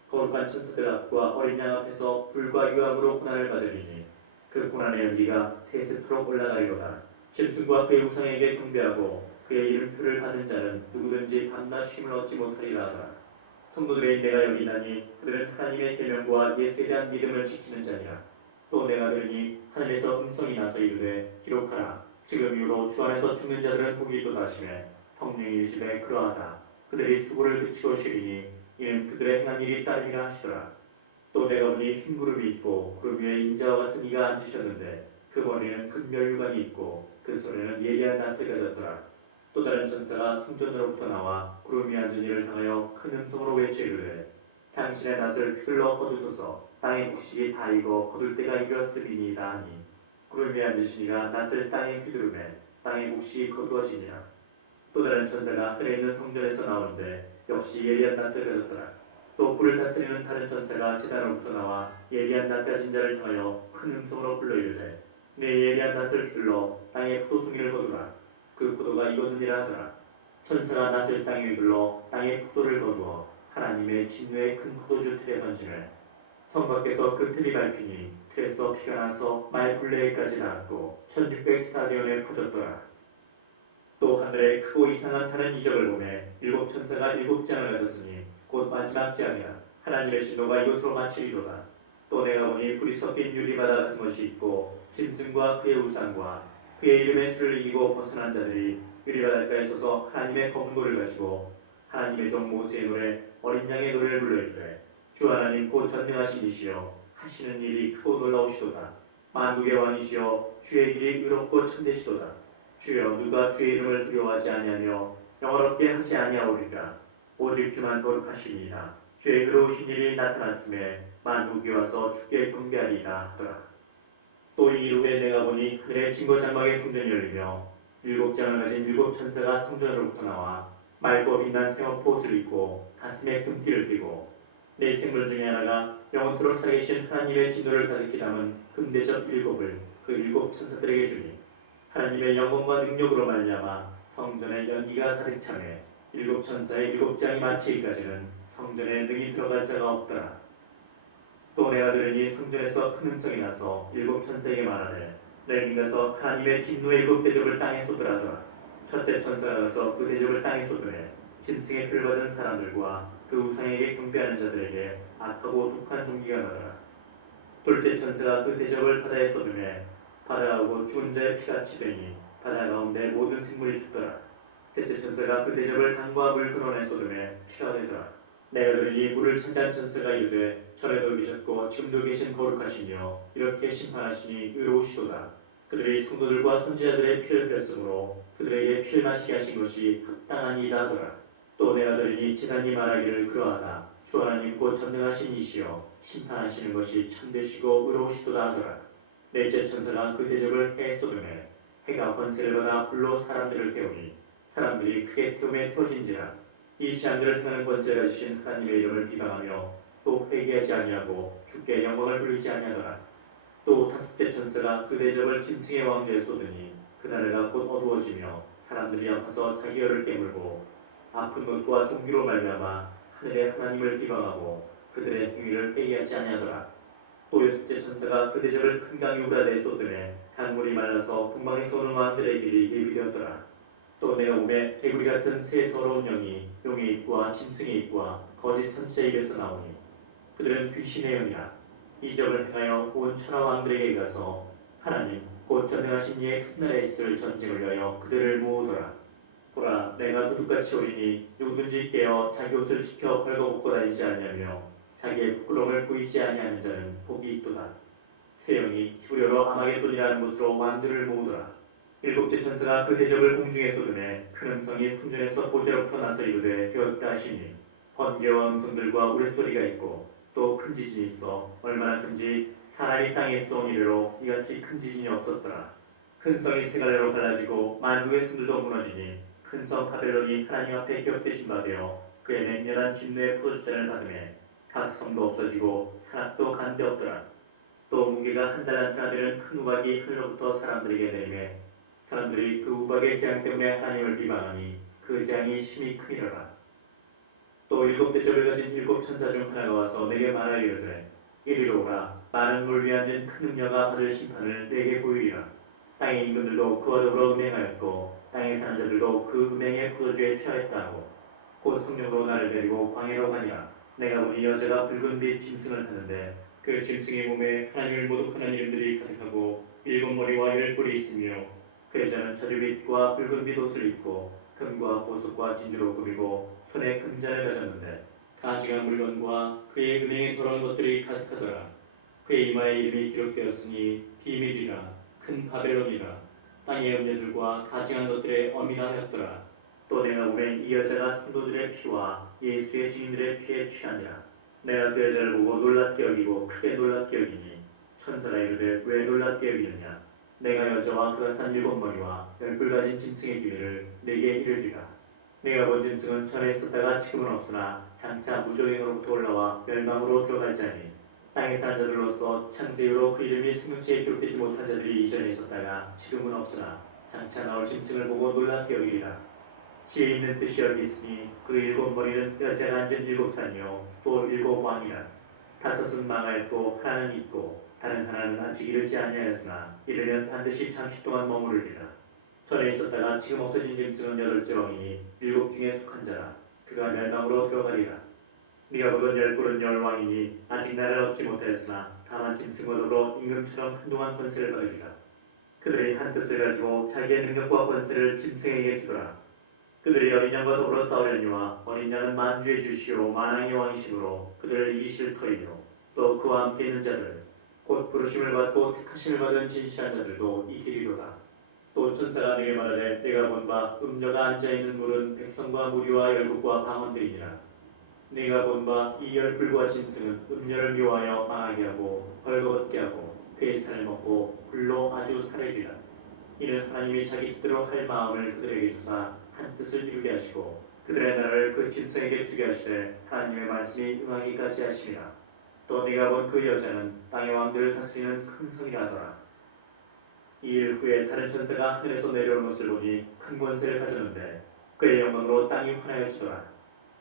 거룩한 천사들 앞과 어린 양 앞에서 불과 유황으로 고난을 받으리니 그 고난의 연기가 세세토록 올라가리로다. 짐승과 그의 우상에게 경배하고 그의 이름표를 받은 자는 누구든지 밤낮 쉼을 얻지 못하리라 하더라. 성도들의 내가 여기나니 그들은 하나님의 계명과 예수에 대한 믿음을 지키는 자니라. 또 내가 들으니 하늘에서 음성이 나서 이르되 기록하라. 지금 이후로 주 안에서 죽는 자들은 복이 또다시매 성령의 일심에 그러하다. 그들이 수고를 그치고 쉬리니 이는 그들의 행한 일이 따름이라 하시더라. 또 내가 보니 흰 구름이 있고 구름 위에 인자와 같은 이가 앉으셨는데 그 머리에는 금멸류관이 있고 그 손에는 예리한 낫을 가졌더라. 또 다른 천사가 성전으로부터 나와 구름 위에 앉은 이를 향하여 큰 음성으로 외쳐 이르되 당신의 낫을 휘둘러 거두소서. 땅의 곡식이 다 익어 거둘 때가 이르렀으리니이다 하니 구름 위에 앉으신 이가 낫을 땅에 휘두르매 땅의 곡식이 거두어지니라. 또 다른 천사가 하늘에 있는 성전에서 나오는데 역시 예리한 낫을 가졌더라. 또 불을 다스리는 다른 천사가 제단으로부터 나와 예리한 낫 가진 자를 향하여 큰 음성으로 불러 이르되 내 예리한 낫을 휘둘러 땅에 포도송이를 거두라. 그 포도가 익었느니라 하더라. 천사가 낫을 땅에 휘둘러 땅에 포도를 거두어 하나님의 진노의 큰 포도주 틀에 던지매 성 밖에서 그 틀이 밟히니 틀에서 피가 나서 말굴레에까지 나왔고 1600 스타디온에 퍼졌더라. 또 하늘에 크고 이상한 다른 이적을 보매 일곱 천사가 일곱 장을 가졌으니 곧 마지막 장이라. 하나님의 진노가 이곳으로 마치리로다. 또 내가 보니 불이 섞인 유리바다 같은 것이 있고 짐승과 그의 우상과 그의 이름의 수를 이기고 벗어난 자들이 유리바닷가에 서서 하나님의 검은 돌을 가지고 하나님의 종 모세의 노래 어린 양의 노래를 불러 이르되 주 하나님 곧 전능하신 이시여 하시는 일이 크고 놀라우시도다. 만국의 왕이시여 주의 길이 의롭고 참되시도다. 주여 누가 주의 이름을 두려워하지 아니하며 영화롭게 하지 아니하오리까. 오직 주만 거룩하시니이다. 주의 의로우신 일이 나타났음에 만국이 와서 주께 경배하리이다 하더라. 또 이 이후에 내가 보니 하늘의 진거 장막의 성전이 열리며 일곱 장을 가진 일곱 천사가 성전으로부터 나와 맑고 빛난 새옷 옷을 입고 가슴에 금띠를 띠고 네 생물 중에 하나가 영원토록 살아계신 하나님의 진노를 가득히 담은 금대접 일곱을 그 일곱 천사들에게 주니 하나님의 영광과 능력으로 말미암아 성전에 연기가 가득 차매 일곱 천사의 일곱 장이 마치기까지는 성전에 능히 들어갈 자가 없더라. 또 내가 들으니 성전에서 큰 음성이 나서 일곱 천사에게 말하되 너희는 가서 하나님의 진노의 일곱 대접을 땅에 쏟으라 하더라. 첫째 천사가 가서 그 대접을 땅에 쏟으매 짐승의 피를 받은 사람들과 그 우상에게 경배하는 자들에게 악하고 독한 종기가 나더라. 둘째 천사가 그 대접을 바다에 쏟으매 바다하고 죽은 자의 피같이 되니 바다 가운데 모든 생물이 죽더라. 셋째 천사가 그 대접을 강과 물 근원에 쏟으매 피가 되더라. 내가 들으니 물을 차지한 천사가 이르되 전에도 계셨고 지금도 계신 거룩하시며 이렇게 심판하시니 의로우시도다. 그들이 성도들과 선지자들의 피를 흘렸으므로 그들에게 피를 마시게 하신 것이 합당하니이다 하더라. 또 내가 들으니 제단이 말하기를 그러하다. 주 하나님 곧 전능하신 이시여 심판하시는 것이 참되시고 의로우시도다 하더라. 넷째 천사가 그 대접을 해에 쏟으매 해가 권세를 받아 불로 사람들을 태우니 사람들이 크게 태움에 태워진지라. 이 재앙들을 행하는 권세를 가지신 하나님의 이름을 비방하며 또 회개하지 아니하고 주께 영광을 돌리지 아니하더라. 또 다섯째 천사가 그 대접을 짐승의 왕좌에 쏟으니 그날에가 곧 어두워지며 사람들이 아파서 자기 혀를 깨물고 아픈 것과 종기로 말미암아 하늘의 하나님을 비방하고 그들의 행위를 회개하지 아니하더라. 또 여섯째 천사가 그 대접을 큰 강 유브라데에 쏟으매 강물이 말라서 동방에서 오는 왕들의 길이 예비되었더라. 또 내가 몸에 개구리 같은 새 더러운 영이 용의 입과 짐승의 입과 거짓 선지자의 입에서 나오니 그들은 귀신의 영이라. 이 적을 행하여 온 천하 왕들에게 가서 하나님 곧 전능하신 이의 큰 나라에 있을 전쟁을 위하여 그들을 모으더라. 보라, 내가 도둑같이 오리니 누구든지 깨어 자기 옷을 지켜 벌거벗고 다니지 아니하며 자기의 부끄러움을 보이지 아니하는 자는 복이 있도다. 새 영이 히브리어로 아마겟돈이라는 곳으로 왕들을 모으더라. 일곱째 천사가 그 대접을 공중에 쏟으매 큰 음성이 성전에서 보좌로부터 나서 이르되 되었다 하시니 번개와 음성들과 우레소리가 있고 또 큰 지진이 있어 얼마나 큰지 사람이 땅에 쏘은 이래로 이같이 큰 지진이 없었더라. 큰 성이 세 갈래로 갈라지고 만국의 성들도 무너지니 큰 성 바벨론이 하나님 앞에 기업되신 바 되어 그의 맹렬한 진노의 포도주잔을 받으매 각 성도 없어지고 산악도 간데 없더라. 또 무게가 한 달란트나 되는 큰 우박이 하늘로부터 사람들에게 내리매 사람들이 그 우박의 재앙 때문에 하나님을 비방하니 그 재앙이 심히 크니라. 또 일곱 대접을 가진 일곱 천사 중 하나가 와서 내게 말하기를 이리로 오라. 많은 물 위에 앉은 큰 음녀가 받을 심판을 내게 보이리라. 땅의 임금들도 그와 더불어 음행하였고 땅에 사는 자들도 그 음행의 포도주에 취하였다 하고 곧 성령으로 나를 데리고 광야로 가니라. 내가 보니 여자가 붉은 빛 짐승을 타는데 그 짐승의 몸에 하나님을 모독하는 이름들이 가득하고 일곱 머리와 열 뿔이 있으며 그 여자는 자주빛과 붉은 빛 옷을 입고 금과 보석과 진주로 꾸미고 손에 금잔을 가졌는데 가증한 물건과 그의 은행에 더러운 것들이 가득하더라. 그의 이마에 이름이 기록되었으니 비밀이라 큰 바벨론이라 땅의 음녀들과 가증한 것들의 어미나 하였더라. 또 내가 보면 이 여자가 성도들의 피와 예수의 증인들의 피에 취하니라. 내가 그 여자를 보고 놀랍게 여기고 크게 놀랍게 여기니 천사가 이르되 왜 놀랍게 여기느냐. 내가 여자와 그가 탄 일곱 머리와 열 뿔 가진 짐승의 비밀을 내게 이르리라. 내가 본 짐승은 전에 있었다가 지금은 없으나 장차 무저행으로부터 올라와 멸망으로 들어갈 자니 땅에 사는 자들로서 창세기로 그 이름이 생명체에 기록되지 못한 자들이 이전에 있었다가 지금은 없으나 장차 나올 짐승을 보고 놀랍게 여기리라. 지혜 있는 뜻이 여기 있으니 그 일곱 머리는 여자가 앉은 일곱 산이요 또 일곱 왕이라. 다섯은 망하였고 하나는 있고 다른 하나는 아직 이르지 아니하였으나 이르면 반드시 잠시 동안 머무르리라. 전에 있었다가 지금 없어진 짐승은 여덟째 왕이니 일곱 중에 속한 자라. 그가 멸망으로 들어가리라. 네가 보던 열 뿔은 열 왕이니 아직 나를 얻지 못하였으나 다만 짐승과 더불어 임금처럼 한동안 권세를 받으리라. 그들이 한 뜻을 가지고 자기의 능력과 권세를 짐승에게 주더라. 그들이 어린 양과 더불어 싸우려니와 어린 양은 만주의 주시오 만왕의 왕이시므로 그들을 이기실 터이요 또 그와 함께 있는 자들 곧 부르심을 받고 택하심을 받은 진실한 자들도 이기리로다. 또 천사가 내게 말하되 내가 본 바 음녀가 앉아있는 물은 백성과 무리와 열국과 방언들이니라. 내가 본 바 이 열불과 짐승은 음녀를 묘하여 망하게 하고 벌거벗게 하고 그의 산을 먹고 불로 아주 살리리라. 이는 하나님이 자기 뜻대로 할 마음을 그들에게 주사 한 뜻을 이루게 하시고 그들의 나라를 그 짐승에게 주게 하시되 하나님의 말씀이 응하기까지 하시리라. 또 네가 본 그 여자는 땅의 왕들을 다스리는 큰 성이라 하더라. 이 일 후에 다른 천사가 하늘에서 내려오는 것을 보니 큰 권세를 가졌는데 그의 영광으로 땅이 환하여지더라.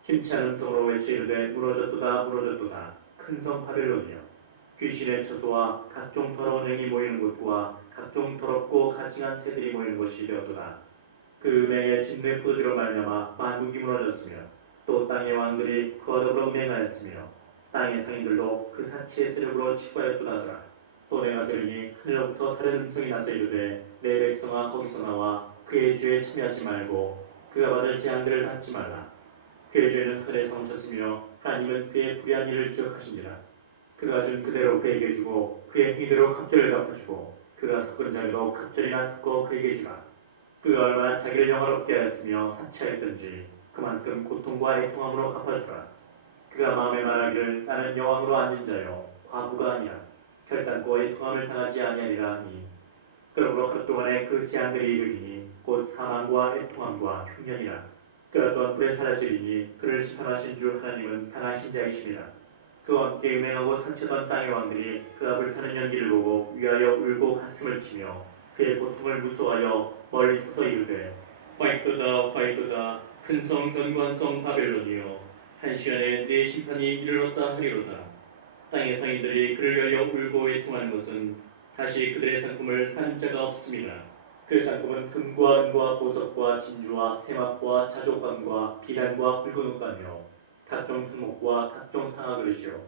힘찬 음성으로 외치이르되 무너졌도다 무너졌도다 큰 성 바벨론이여 귀신의 처소와 각종 더러운 행이 모이는 곳과 각종 더럽고 가증한 새들이 모이는 곳이 되었도다. 그 음행의 진노의 포도주로 말미암아 만국이 무너졌으며 또 땅의 왕들이 그와 더불어 맹하였으며 땅의 상인들도 그 사치의 세력으로 치부하였도다 하더라. 또 내가 들으니 하늘로부터 다른 음성이 나서 이르되 내 백성아 거기서 나와 그의 죄에 참여하지 말고 그가 받을 재앙들을 받지 말라. 그의 죄는 하늘에서 멈췄으며 하나님은 그의 불의한 일을 기억하시니라. 그가 준 그대로 그에게 주고 그의 행위대로 갑절을 갚아주고 그가 섞은 자기도 갑절이나 섞어 그에게 주라. 그가 얼마나 자기를 영화롭게 하였으며 사치하였던지 그만큼 고통과 애통함으로 갚아주라. 그가 마음에 말하기를 나는 여왕으로 앉은 자요 과부가 아니라 결단코 애통함을 당하지 아니하리라 하니 그러므로 하루 동안에 그 재앙들이 이르리니 곧 사망과 애통함과 흉년이라. 그가 또한 불에 사라지리니 그를 심판하신 주 하나님은 강하신 자이시니라. 그와 함께 음행하고 상처던 땅의 왕들이 그가 불타는 연기를 보고 위하여 울고 가슴을 치며 그의 고통을 무서워하여 멀리 서서 이르되 화이토다 화이토다 큰 성 견고한 성 바벨론이여 한 시간에 네 심판이 이르렀다 하리로다. 땅의 상인들이 그를 위하여 울고 애통하는 것은 다시 그들의 상품을 사는 자가 없습니다. 그 상품은 금과 은과 보석과 진주와 세마포와 자족감과 비단과 붉은 옷감이요 각종 품목과 각종 상아 그릇이요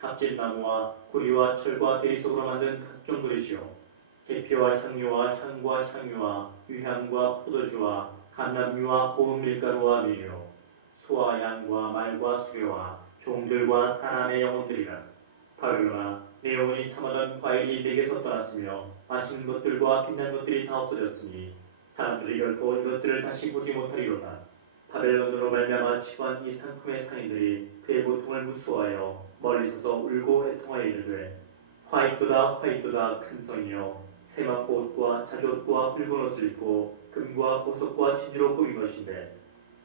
갑질나무와 구리와 철과 대리석으로 만든 각종 그릇이요 계피와 향료와 향과 향유와 유향과 포도주와 감람유와 고운 밀가루와 밀요 소와 양과 말과 수레와 종들과 사람의 영혼들이라. 바벨론아 내 영혼이 탐하던 과일이 내게서 떠났으며 맛있는 것들과 빛난 것들이 다 없어졌으니 사람들이 결코 이것들을 다시 보지 못하리로다. 바벨론으로 말미암아 치고한 이 상품의 상인들이 그의 고통을 무서워하여 멀리 서서 울고 애통하여 이르되 화이토다 화이토다 큰 성이여 세마포옷과 자주옷과 붉은 옷을 입고 금과 보석과 진주로 꾸민 것인데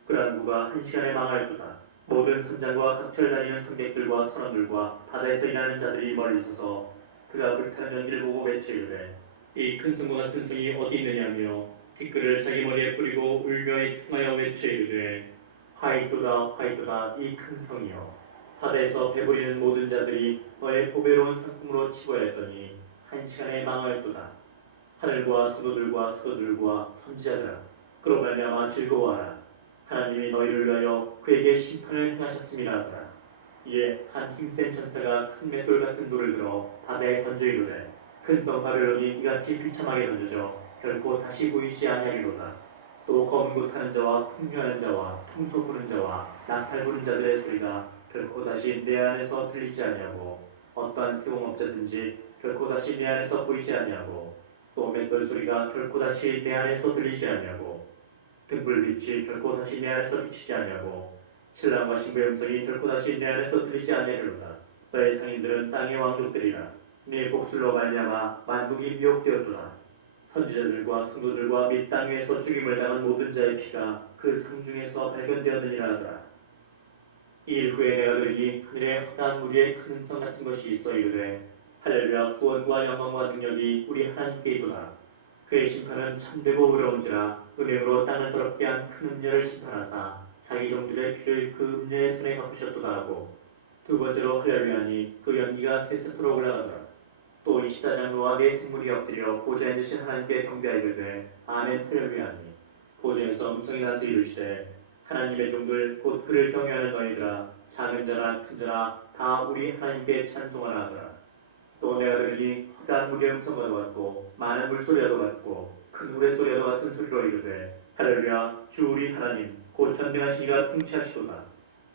그란구가 한 시간에 망하였도다. 모든 선장과 각처를 다니는 선객들과 선원들과 바다에서 일하는 자들이 멀리 서서 그가 불타는 연기를 보고 외치이르되 이 큰 성과 같은 성이 어디 있느냐며 티끌을 자기 머리에 뿌리고 울며 애통하여 외치이르되 화이토다 화이토다 이 큰 성이여 바다에서 배부리는 모든 자들이 너의 보배로운 상품으로 치고하였더니 한 시간에 망하였도다. 하늘과 성도들과 사도들과 선지자들아 그로 말미암아 즐거워하라. 하나님이 너희를 위하여 그에게 심판을 행하셨음이라 하더라. 이에 한 힘센 천사가 큰 맷돌 같은 돌을 들어 바다에 던져 이르되 큰 성 바벨론이 이같이 비참하게 던져져 결코 다시 보이지 아니하리로다. 또 검은 고 타는 자와 풍류하는 자와 풍소 부는 자와 나팔 부는 자들의 소리가 결코 다시 내 안에서 들리지 아니하고 어떠한 세공업자든지 결코 다시 내 안에서 보이지 아니하고 또 맷돌 소리가 결코 다시 내 안에서 들리지 아니하고 등불빛이 결코 다시 내 안에서 비치지 아니하고 신랑과 신부의 음성이 결코 다시 내 안에서 들리지 아니하리로다. 너의 상인들은 땅의 왕족들이라. 네 복술로 말미암아 만국이 미혹되었도다. 선지자들과 성도들과 및 땅 위에서 죽임을 당한 모든 자의 피가 그 성 중에서 발견되었느니라 하더라. 이 일 후에 내가 들으니 하늘에 허다한 무리의 큰 음성 같은 것이 있어 이르되 할렐루야 구원과 영광과 능력이 우리 하나님께 있도다. 그의 심판은 참되고 의로운지라 은혜로 땅을 더럽게 한 큰 음녀를 심판하사 자기 종들의 피를 그 음녀의 손에 갚으셨도다 하고 두 번째로 할렐루야니 그 연기가 세세토록 올라가더라. 또 24장 노아 네 생물이 엎드려 보좌에 앉으신 하나님께 경배하이르되 아멘 할렐루야니 보좌에서 음성이 나서 이르시되 하나님의 종들 곧 그를 경외하는 너희들아 작은 자나 큰 자나 다 우리 하나님께 찬송하라 하더라. 또 내가 들으니 흑한 물의 음성과도 같고 많은 물소리와도 같고 큰 우레소리와도 같은 소리로 이르되 할렐루야 주 우리 하나님 곧 전능하신 이가 통치하시도다.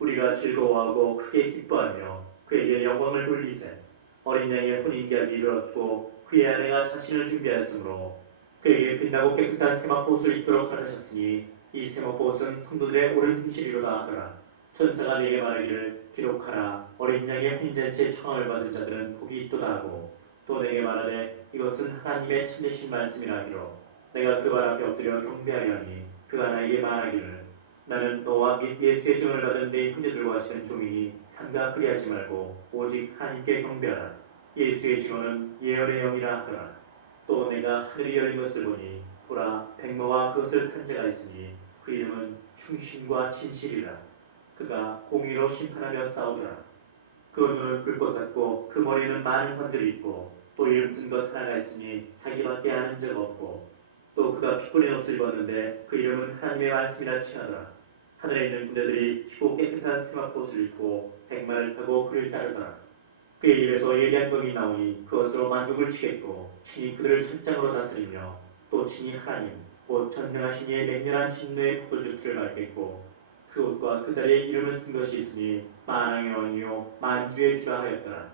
우리가 즐거워하고 크게 기뻐하며 그에게 영광을 돌리세. 어린 양의 혼인계약이 이르렀고 그의 아내가 자신을 준비하였으므로 그에게 빛나고 깨끗한 세마포옷을 입도록 하셨으니 이 세마포옷은 성도들의 옳은 행실이로다 하더라. 천사가 내게 말하기를 기록하라. 어린 양의 혼인잔치에 청함을 받은 자들은 복이 있도다 하고 또 내게 말하되 이것은 하나님의 참되신 말씀이라 하기로 내가 그 발 앞에 엎드려 경배하려 하니 그가 나에게 말하기를 나는 너와 및 예수의 증언을 받은 내 형제들과 하시는 종이니 삼가 그리하지 말고 오직 하나님께 경배하라. 예수의 증언은 예언의 영이라 하더라. 또 내가 하늘이 열린 것을 보니 보라 백마와 그것을 탄 자가 있으니 그 이름은 충신과 진실이라. 그가 공의로 심판하며 싸우더라. 그 눈은 불꽃 같고 그 머리는 많은 관들이 있고 또 이름 쓴 것 하나가 있으니 자기밖에 아는 자가 없고 또 그가 피곤의 옷을 입었는데 그 이름은 하나님의 말씀이라 칭하더라. 하늘에 있는 군대들이 피고 깨끗한 세마포옷을 입고 백마를 타고 그를 따르더라. 그의 입에서 예리한 검이 나오니 그것으로 만국을 치겠고 친히 그들을 천장으로 다스리며 또 친히 하나님 곧 전능하신 이의 맹렬한 진노의 포도주 틀을 밟겠고 그 옷과 그 다리에 이름을 쓴 것이 있으니 만왕의 왕이요 만주의 주라 하였더라.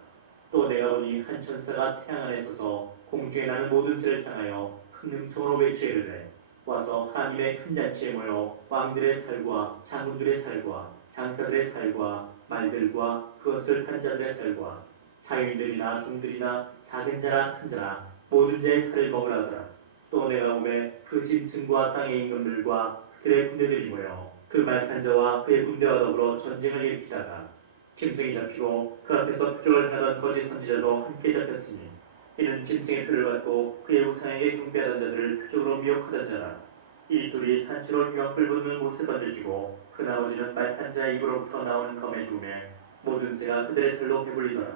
또 내가 보니 한 천사가 태양 안에 서서 공중에 나는 모든 새를 향하여 큰 음성으로 외치이르되 와서 하나님의 큰 잔치에 모여 왕들의 살과 장군들의 살과 장사들의 살과 말들과 그것을 탄 자들의 살과 자유인들이나 종들이나 작은 자나 큰 자나 모든 자의 살을 먹으라 하더라. 또 내가 오매 그 짐승과 땅의 임금들과 그들의 군대들이 모여 그 말탄 자와 그의 군대와 더불어 전쟁을 일으키다가 짐승이 잡히고 그 앞에서 표적을 행하던 거짓 선지자도 함께 잡혔으니 이는 짐승의 표를 받고 그의 우상에게 경배하던 자들을 표적으로 미혹하던 자라. 이 둘이 산지로 유황불 붓는 못에 던져지고 그 나머지는 말탄 자의 입으로부터 나오는 검에 죽음에 모든 새가 그들의 살로 배불리더라.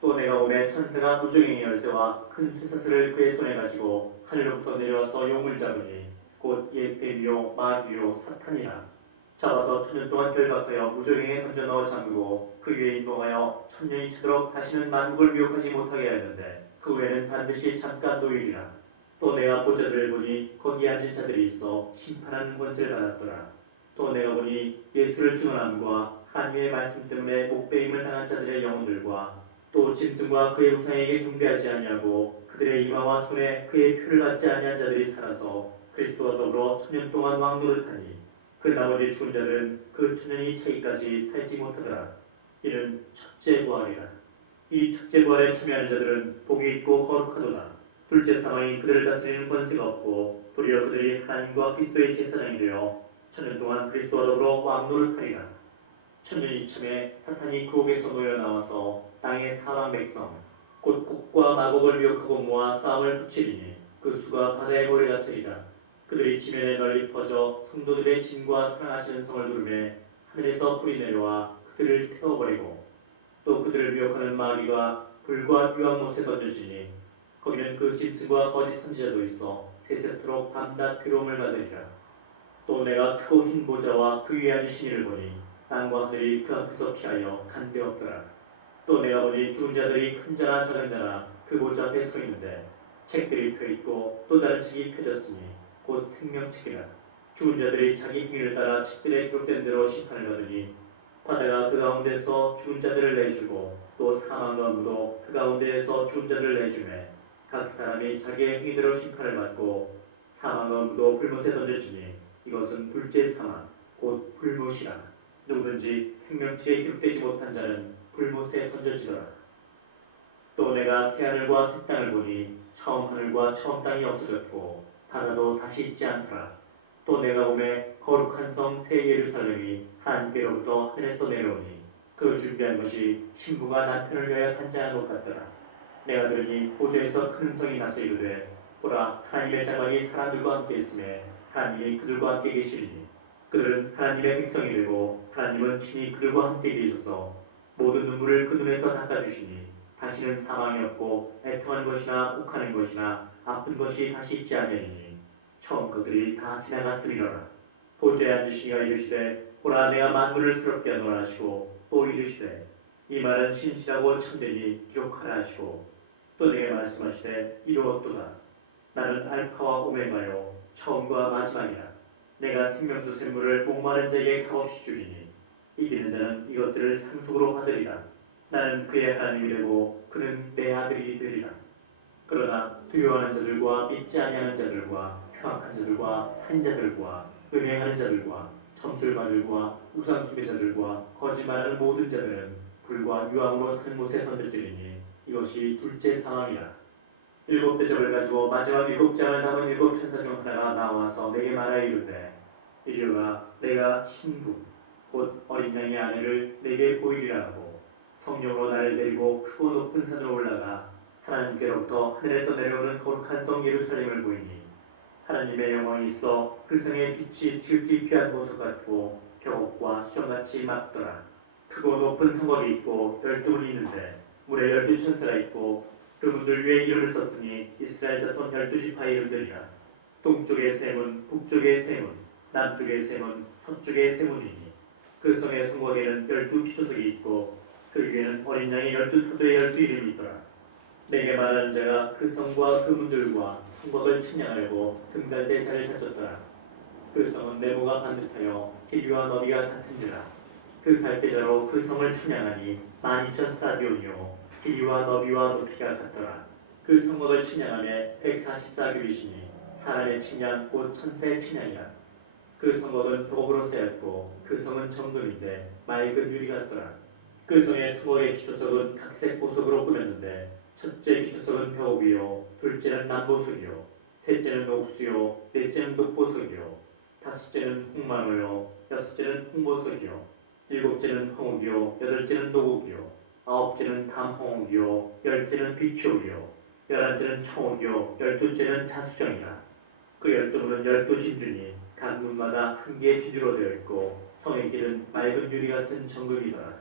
또 내가 오매 천사가 무중행의 열쇠와 큰 쇠사슬을 그의 손에 가지고 하늘로부터 내려와서 용을 잡으니 곧 옛 뱀이요 마귀요 사탄이라. 잡아서 천년 동안 결박하여 무중행에 던져 넣어 잠그고 그 위에 인봉하여 천년이 차도록 다시는 만국을 미혹하지 못하게 하였는데 그 후에는 반드시 잠깐 노일이라. 또 내가 보자들을 보니 거기 앉은 자들이 있어 심판하는 권세를 받았더라. 또 내가 보니 예수를 증언함과 한유의 말씀 때문에 목배임을 당한 자들의 영혼들과 또 짐승과 그의 우상에게 경배하지 아니하고 그들의 이마와 손에 그의 표를 받지 아니한 자들이 살아서 그리스도와 더불어 천년 동안 왕노릇하니 그 나머지 죽은 자들은 그 천년이 차기까지 살지 못하더라. 이는 첫째 부활이라. 이 첫째 부활에 참여하는 자들은 복이 있고 거룩하도다. 둘째 사망이 그들을 다스리는 권세가 없고 도리어 그들이 하나님과 그리스도의 제사장이 되어 천년 동안 그리스도와 더불어 왕노릇하리라. 천년이 참에 사탄이 구옥에서 놓여 나와서 땅의 사망 백성 곧 곡과 마곡을 미혹하고 모아 싸움을 붙이리니 그 수가 바다의 모래 같으리라. 그들이 지면에 널리 퍼져 성도들의 진과 사랑하시는 성을 누르매 하늘에서 불이 내려와 그들을 태워버리고 또 그들을 미혹하는 마귀가 불과 유황못에 던져지니 거기는 그 짐승과 거짓 선지자도 있어 세세토록 밤낮 괴로움을 받으리라. 또 내가 크고 흰 보좌와 그 위에 앉으신 이를 보니 땅과 하늘이 그 앞에서 피하여 간되었더라. 또 내가 보니 죽은 자들이 큰 자나 작은 자나 그 보좌 앞에 서 있는데 책들이 펴있고 또 다른 책이 펴졌으니 곧 생명책이라. 죽은 자들이 자기 행위를 따라 책들에 기록된 대로 심판을 받으니 바다가 그 가운데서 죽은 자들을 내주고 또 사망과 무도 그 가운데에서 죽은 자들을 내주매 각 사람이 자기의 행위대로 심판을 받고 사망과 무도 불못에 던져지니 이것은 둘째 사망 곧 불못이라. 누구든지 생명책에 기록되지 못한 자는 불못에 던져지더라. 또 내가 새하늘과 새 땅을 보니 처음 하늘과 처음 땅이 없어졌고 바다도 다시 있지 않더라. 또 내가 보매 거룩한 성 새 예루살렘이 하나님께로부터 하늘에서 내려오니 그 준비한 것이 신부가 남편을 위하여 단장한 것 같더라. 내가 들으니 보좌에서 큰 음성이 나서 이르되 보라 하나님의 자막이 사람들과 함께 있음에 하나님이 그들과 함께 계시리니 그들은 하나님의 백성이 되고 하나님은 친히 그들과 함께 계셔서 모든 눈물을 그 눈에서 닦아주시니 다시는 사망이 없고 애통하는 것이나 욱하는 것이나 아픈 것이 다시 있지 아니하리니 처음 그들이 다 지나갔으리라. 보좌에 앉으시니가 이르시되 보라 내가 만물을 새롭게 하노라 하시고 또 이르시되 이 말은 신실하고 참되니 기록하라 하시고 또 내게 말씀하시되 이루었도다. 나는 알파와 오메가요 처음과 마지막이라. 내가 생명수 샘물을 목마른 자에게 값없이 주리니 이기는 자는 이것들을 상속으로 받으리라. 나는 그의 하나님이 되고 그는 내 아들이 되리라. 그러나 두려워하는 자들과 믿지 아니하는 자들과 추악한 자들과 산자들과 음행하는 자들과 점술가들과 우상숭배자들과 거짓말하는 모든 자들은 불과 유황으로 큰 못에 던져지리니 이것이 둘째 사망이라. 일곱 대접을 가지고 마지막 일곱 장을 담은 일곱 천사 중 하나가 나와서 내게 말하여 이르되 이리와 내가 신부 곧 어린 양의 아내를 내게 보이리라 하고 성령으로 나를 데리고 크고 높은 산으로 올라가 하나님께로부터 하늘에서 내려오는 거룩한 성 예루살렘을 보이니 하나님의 영광이 있어 그 성의 빛이 지극히 귀한 보석 같고 벽옥과 수정같이 맑더라. 크고 높은 성곽이 있고 12문이 있는데 물에 12천사가 있고 그 문들 위에 이름을 썼으니 이스라엘 자손 12지파의 이름들이라. 동쪽의 세 문, 북쪽의 세 문, 남쪽의 세 문, 서쪽의 세 문이니 그 성의 성곽에는 12기초석이 있고 그 위에는 어린 양의 12사도의 12이름이 있더라. 내게 말하는 자가 그 성과 그 문들과 성곽을 찬양하려고 등갈대 자를 갖췄더라. 그 성은 네모가 반듯하여 길이와 너비가 같은지라. 그 갈대자로 그 성을 찬양하니 12,000스타디온이요 길이와 너비와 높이가 같더라. 그 성곽을 찬양하며 144교이시니 사람의 칭양 곧 천사의 칭양이라. 그 성곽은 벽으로 쌓였고 그 성은 정금인데 맑은 유리 같더라. 그 성의 성곽의 기초석은 각색 보석으로 꾸몄는데 첫째 기초석은 벽옥이요 둘째는 남보석이요 셋째는 옥수요, 넷째는 독보석이요, 다섯째는 홍마노요, 여섯째는 홍보석이요, 일곱째는 황옥이요, 여덟째는 노곡이요, 아홉째는 담홍옥이요, 열째는 비추옥이요, 열한째는 청옥이요, 열두째는 자수정이라. 그 12문은 12진주니 각 문마다 한 개의 진주로 되어 있고 성의 길은 맑은 유리 같은 정금이더라.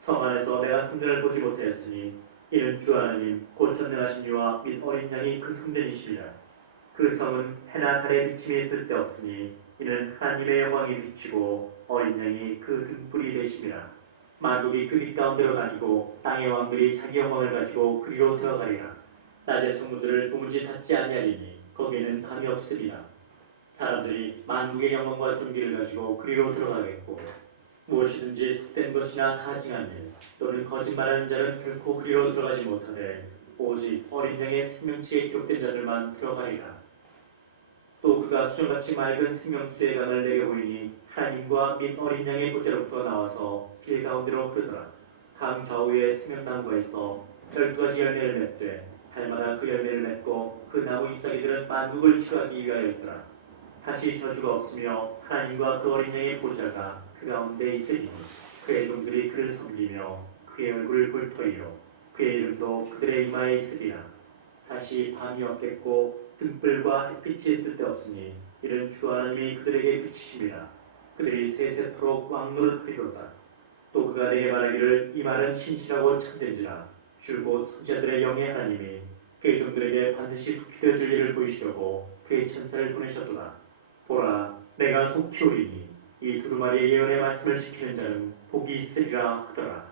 성 안에서 내가 성전을 보지 못하였으니 이는 주 하나님 곧 전능하신 이와 및 어린 양이 그 성전이시니라. 그 성은 해나 달의 비침이 있을 데 없으니 이는 하나님의 영광이 비치고 어린 양이 그 등불이 되심이라. 만국이 그 빛 가운데로 다니고 땅의 왕들이 자기 영광을 가지고 그리로 들어가리라. 낮의 성문들을 도무지 닫지 아니하리니 거기에는 밤이 없으리라. 사람들이 만국의 영광과 존귀를 가지고 그리로 들어가겠고 무엇이든지 속된 것이나 가증한 일 또는 거짓말하는 자는 결코 그리로 들어가지 못하되 오직 어린 양의 생명체에 기록된 자들만 들어가리라. 또 그가 수정같이 맑은 생명수의 강을 내게 보이니 하나님과 및 어린 양의 보좌로부터 나와서 길 가운데로 흐르더라. 강 좌우에 생명나무가 있어 12가지 열매를 맺되 달마다 그 열매를 맺고 그 나무 잎사귀들은 만국을 치유하기 위하여 있더라. 다시 저주가 없으며 하나님과 그 어린 양의 보좌가 그 가운데 있으니 그의 종들이 그를 섬기며 그의 얼굴을 볼 터이요 그의 이름도 그들의 이마에 있으리라. 다시 밤이 없겠고 등불과 햇빛이 있을 데 없으니 이는 주 하나님이 그들에게 비치심이라. 그들이 세세토록 왕노를 하리로다. 또 그가 내게 말하기를 이 말은 신실하고 참된지라. 주 곧 선지자들의 영의 하나님이 그의 종들에게 반드시 속히 되어줄 일을 보이시려고 그의 천사를 보내셨도다. 보라, 내가 속히 오리니 이 두루마리의 예언의 말씀을 지키는 자는 복이 있으리라 하더라.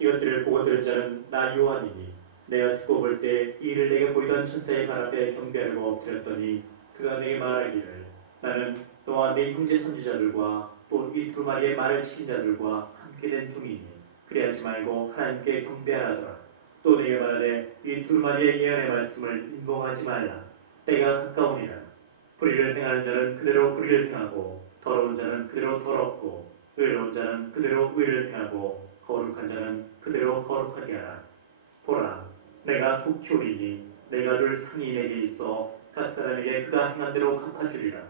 이것들을 보고 들은 자는 나 요한이니 내가 듣고 볼 때 이 일을 내게 보이던 천사의 발 앞에 경배하려고 엎드렸더니 그가 내게 말하기를 나는 너와 네 형제 선지자들과 또 이 두루마리의 말을 지킨 자들과 함께 된 종이니 그리하지 말고 하나님께 경배하라더라. 또 내게 말하되 이 두루마리의 예언의 말씀을 인봉하지 말라. 때가 가까우니라. 불의를 행하는 자는 그대로 불의를 행하고 더러운 자는 그대로 더럽고 의로운 자는 그대로 의를 행하고 거룩한 자는 그대로 거룩하게 하라. 보라, 내가 속히 오리니 내가 줄 상이 내게 있어 각 사람에게 그가 행한 대로 갚아주리라.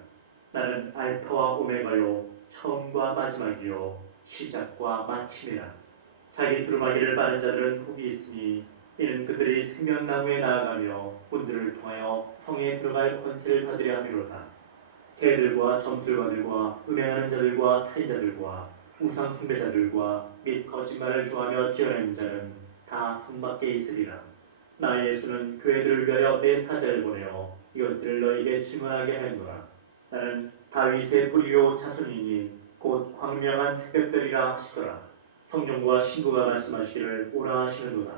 나는 알파와 오메가요 처음과 마지막이요 시작과 마침이라. 자기 두루마기를 빠는 자들은 복이 있으니 이는 그들이 생명나무에 나아가며 문들을 통하여 성에 들어갈 권세를 받으려 함이로다. 개들과 점술가들과 음행하는 자들과 살인자들과 우상 숭배자들과 및 거짓말을 좋아하며 지어내는 자는 다 성 밖에 있으리라. 나 예수는 교회들을 위하여 내 사자를 보내어 이것들을 너희에게 증언하게 하였노라. 나는 다윗의 뿌리요 자손이니 곧 광명한 새벽별이라 하시더라. 성령과 신부가 말씀하시기를 오라 하시는도다.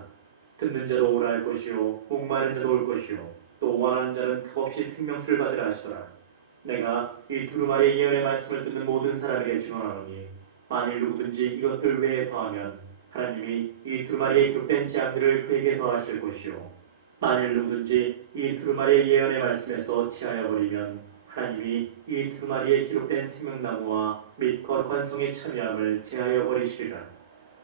듣는 자도 오라 할 것이요 목마른 자도 올 것이요 또 원하는 자는 값없이 생명수를 받으라 하시더라. 내가 이 두루마리의 예언의 말씀을 듣는 모든 사람에게 증언하노니 만일 누구든지 이것들 외에 더하면 하나님이 이 두루마리에 기록된 재앙들을 그에게 더하실 것이요 만일 누구든지 이 두루마리의 예언의 말씀에서 취하여 버리면 하나님이 이 두루마리에 기록된 생명나무와 및 거룩한 성의 참여함을 제하여 버리시리라.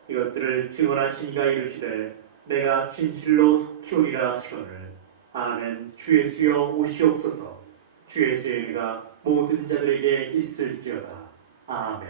이것들을 증언하신 이가 이르시되 내가 진실로 속히 오리라 하시거늘 아멘. 주 예수여 오시옵소서. 주 예수의 은혜가 모든 자들에게 있을지어다. 아멘.